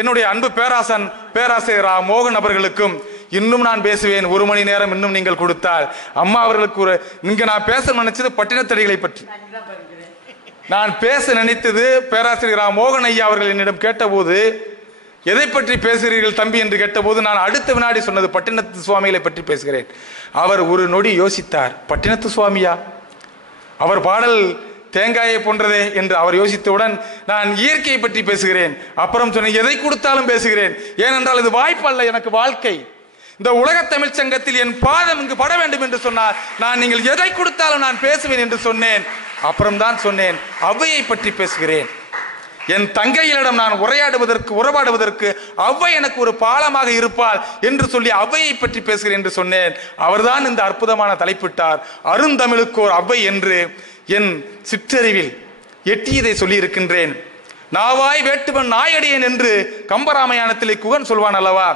என்னுடைய அன்பு பேராசன் பேராசிரியர் மோகன் அவர்களுக்கும், இன்னும் நான் பேசுவேன், 1 மணி நேரம் இன்னும் நீங்கள் கொடுத்தால். அம்மா அவர்களுக்கு ஒரு, இங்க நான் பேச நினைச்சது பட்டினத்தடிகளை பற்றி, நான் பேச நினைத்தது பேராசிரியர் மோகன் ஐயா அவர்கள் என்னிடம் கேட்டபோது, எதை பற்றி பேசுகிறீர்கள் தம்பி என்று கேட்டபோது நான் அடுத்த வினாடி சொன்னது பட்டினத்து சுவாமிகளை பற்றி பேசுகிறேன். அவர் ஒரு நொடி யோசித்தார், பட்டினத்து சுவாமியா, அவர் பாடல் தேங்காயை போன்றதே என்று அவர் யோசித்தவுடன் நான் இயற்கையை பற்றி பேசுகிறேன். அப்புறம் சொன்னேன், எதை கொடுத்தாலும் பேசுகிறேன், ஏனென்றால் இது வாய்ப்பு அல்ல, எனக்கு வாழ்க்கை. இந்த உலக தமிழ் சங்கத்தில் என் பாதம் இங்கு பட வேண்டும் என்று சொன்னார், நான் நீங்கள் எதை கொடுத்தாலும் நான் பேசுவேன் என்று சொன்னேன். அப்புறம் தான் சொன்னேன், அவ்வையை பற்றி பேசுகிறேன், என் தங்கைகளிடம் நான் உறவாடுவதற்கு அவ்வை எனக்கு ஒரு பாலமாக இருப்பாள் என்று சொல்லி அவ்வையை பற்றி பேசுகிறேன் என்று சொன்னேன். அவர்தான் இந்த அற்புதமான தலைப்பிட்டார், அருந்தமிழுக்கோர் அவ்வை என்று. என் சிற்றறிவில் எட்டியதை சொல்லி இருக்கின்றேன். நாவாய் வேட்டுவன் நாயடியன் என்று கம்பராமாயணத்திலே குகன் சொல்வான் அல்லவா,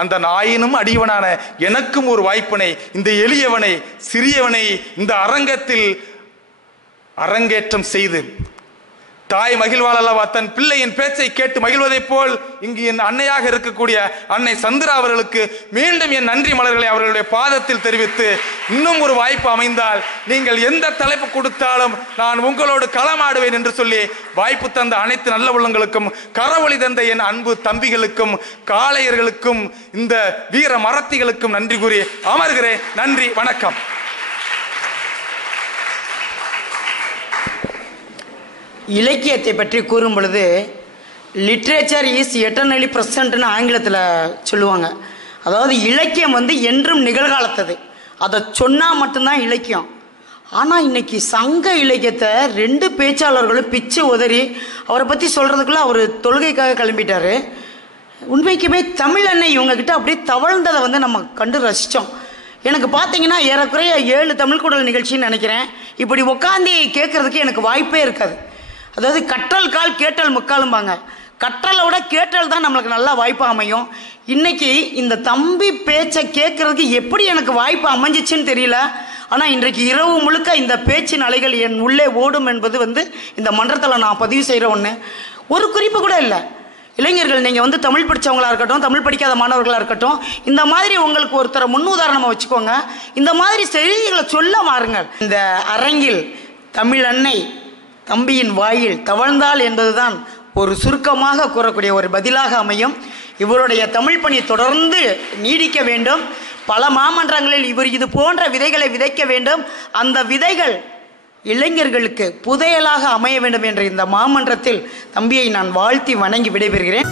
அந்த நாயினும் அடியவனான எனக்கும் ஒரு வாய்ப்பினை, இந்த எளியவனை சிறியவனை இந்த அரங்கத்தில் அரங்கேற்றம் செய்து, தாய் மகிழ்வாள் அல்லவா, தன் பிள்ளையின் பேச்சை கேட்டு மகிழ்வதைப் போல் இங்கு என் அன்னையாக இருக்கக்கூடிய அன்னை சந்திரா அவர்களுக்கு மீண்டும் என் நன்றி மலர்களை அவர்களுடைய பாதத்தில் தெரிவித்து, இன்னும் ஒரு வாய்ப்பு அமைந்தால் நீங்கள் எந்த தலைப்பு கொடுத்தாலும் நான் உங்களோடு களமாடுவேன் என்று சொல்லி வாய்ப்பு தந்த அனைத்து நல்ல உள்ளங்களுக்கும், கரவொளி தந்த என் அன்பு தம்பிகளுக்கும், காளையர்களுக்கும், இந்த வீர மரத்திகளுக்கும் நன்றி கூறி அமர்கிறேன். நன்றி, வணக்கம். இலக்கியத்தை பற்றி கூறும் பொழுது லிட்ரேச்சர் இஸ் எட்டர்னலி ப்ரெசன்ட்னு ஆங்கிலத்தில் சொல்லுவாங்க. அதாவது இலக்கியம் வந்து என்றும் நிகழ்காலத்தது, அதை சொன்னால் மட்டும்தான் இலக்கியம். ஆனால் இன்னைக்கு சங்க இலக்கியத்தை 2 பேச்சாளர்களும் பிச்சு உதறி அவரை பற்றி சொல்கிறதுக்குள்ளே அவர் தொழுகைக்காக கிளம்பிட்டார். உண்மைக்குமே தமிழன்னை இவங்ககிட்ட அப்படியே தவழ்ந்ததை வந்து நம்ம கண்டு ரசித்தோம். எனக்கு பார்த்தீங்கன்னா ஏறக்குறைய 7 தமிழ் குடல் நிகழ்ச்சின்னு நினைக்கிறேன். இப்படி உட்காந்து கேட்கறதுக்கு எனக்கு வாய்ப்பே இருக்காது. அதாவது கற்றல் கால் கேட்டல் முக்காலும்பாங்க. கற்றலை விட கேட்டல் தான் நம்மளுக்கு நல்லா வாய்ப்பு அமையும். இன்னைக்கு இந்த தம்பி பேச்சை கேட்கறதுக்கு எப்படி எனக்கு வாய்ப்பு அமைஞ்சிச்சுன்னு தெரியல. ஆனால் இன்றைக்கு இரவு முழுக்க இந்த பேச்சின் அலைகள் என் உள்ளே ஓடும் என்பது வந்து இந்த மன்றத்தில் நான் பதிவு செய்கிற ஒன்று. ஒரு குறிப்பு கூட இல்லை. இளைஞர்கள், நீங்கள் வந்து தமிழ் படித்தவங்களாக இருக்கட்டும், தமிழ் படிக்காத மாணவர்களாக இருக்கட்டும், இந்த மாதிரி உங்களுக்கு ஒருத்தரை முன்னுதாரணமாக வச்சுக்கோங்க. இந்த மாதிரி செய்திகளை சொல்ல வாருங்கள். இந்த அரங்கில் தமிழ் அன்னை தம்பியின் வாயில் தவழ்ந்தாள் என்பதுதான் ஒரு சுருக்கமாக கூறக்கூடிய ஒரு பதிலாக அமையும். இவருடைய தமிழ் பணி தொடர்ந்து நீடிக்க வேண்டும். பல மாமன்றங்களில் இவர் இது போன்ற விதைகளை விதைக்க வேண்டும். அந்த விதைகள் இளைஞர்களுக்கு புதையலாக அமைய வேண்டும் என்ற இந்த மாமன்றத்தில் தம்பியை நான் வாழ்த்தி வணங்கி விடைபெறுகிறேன்.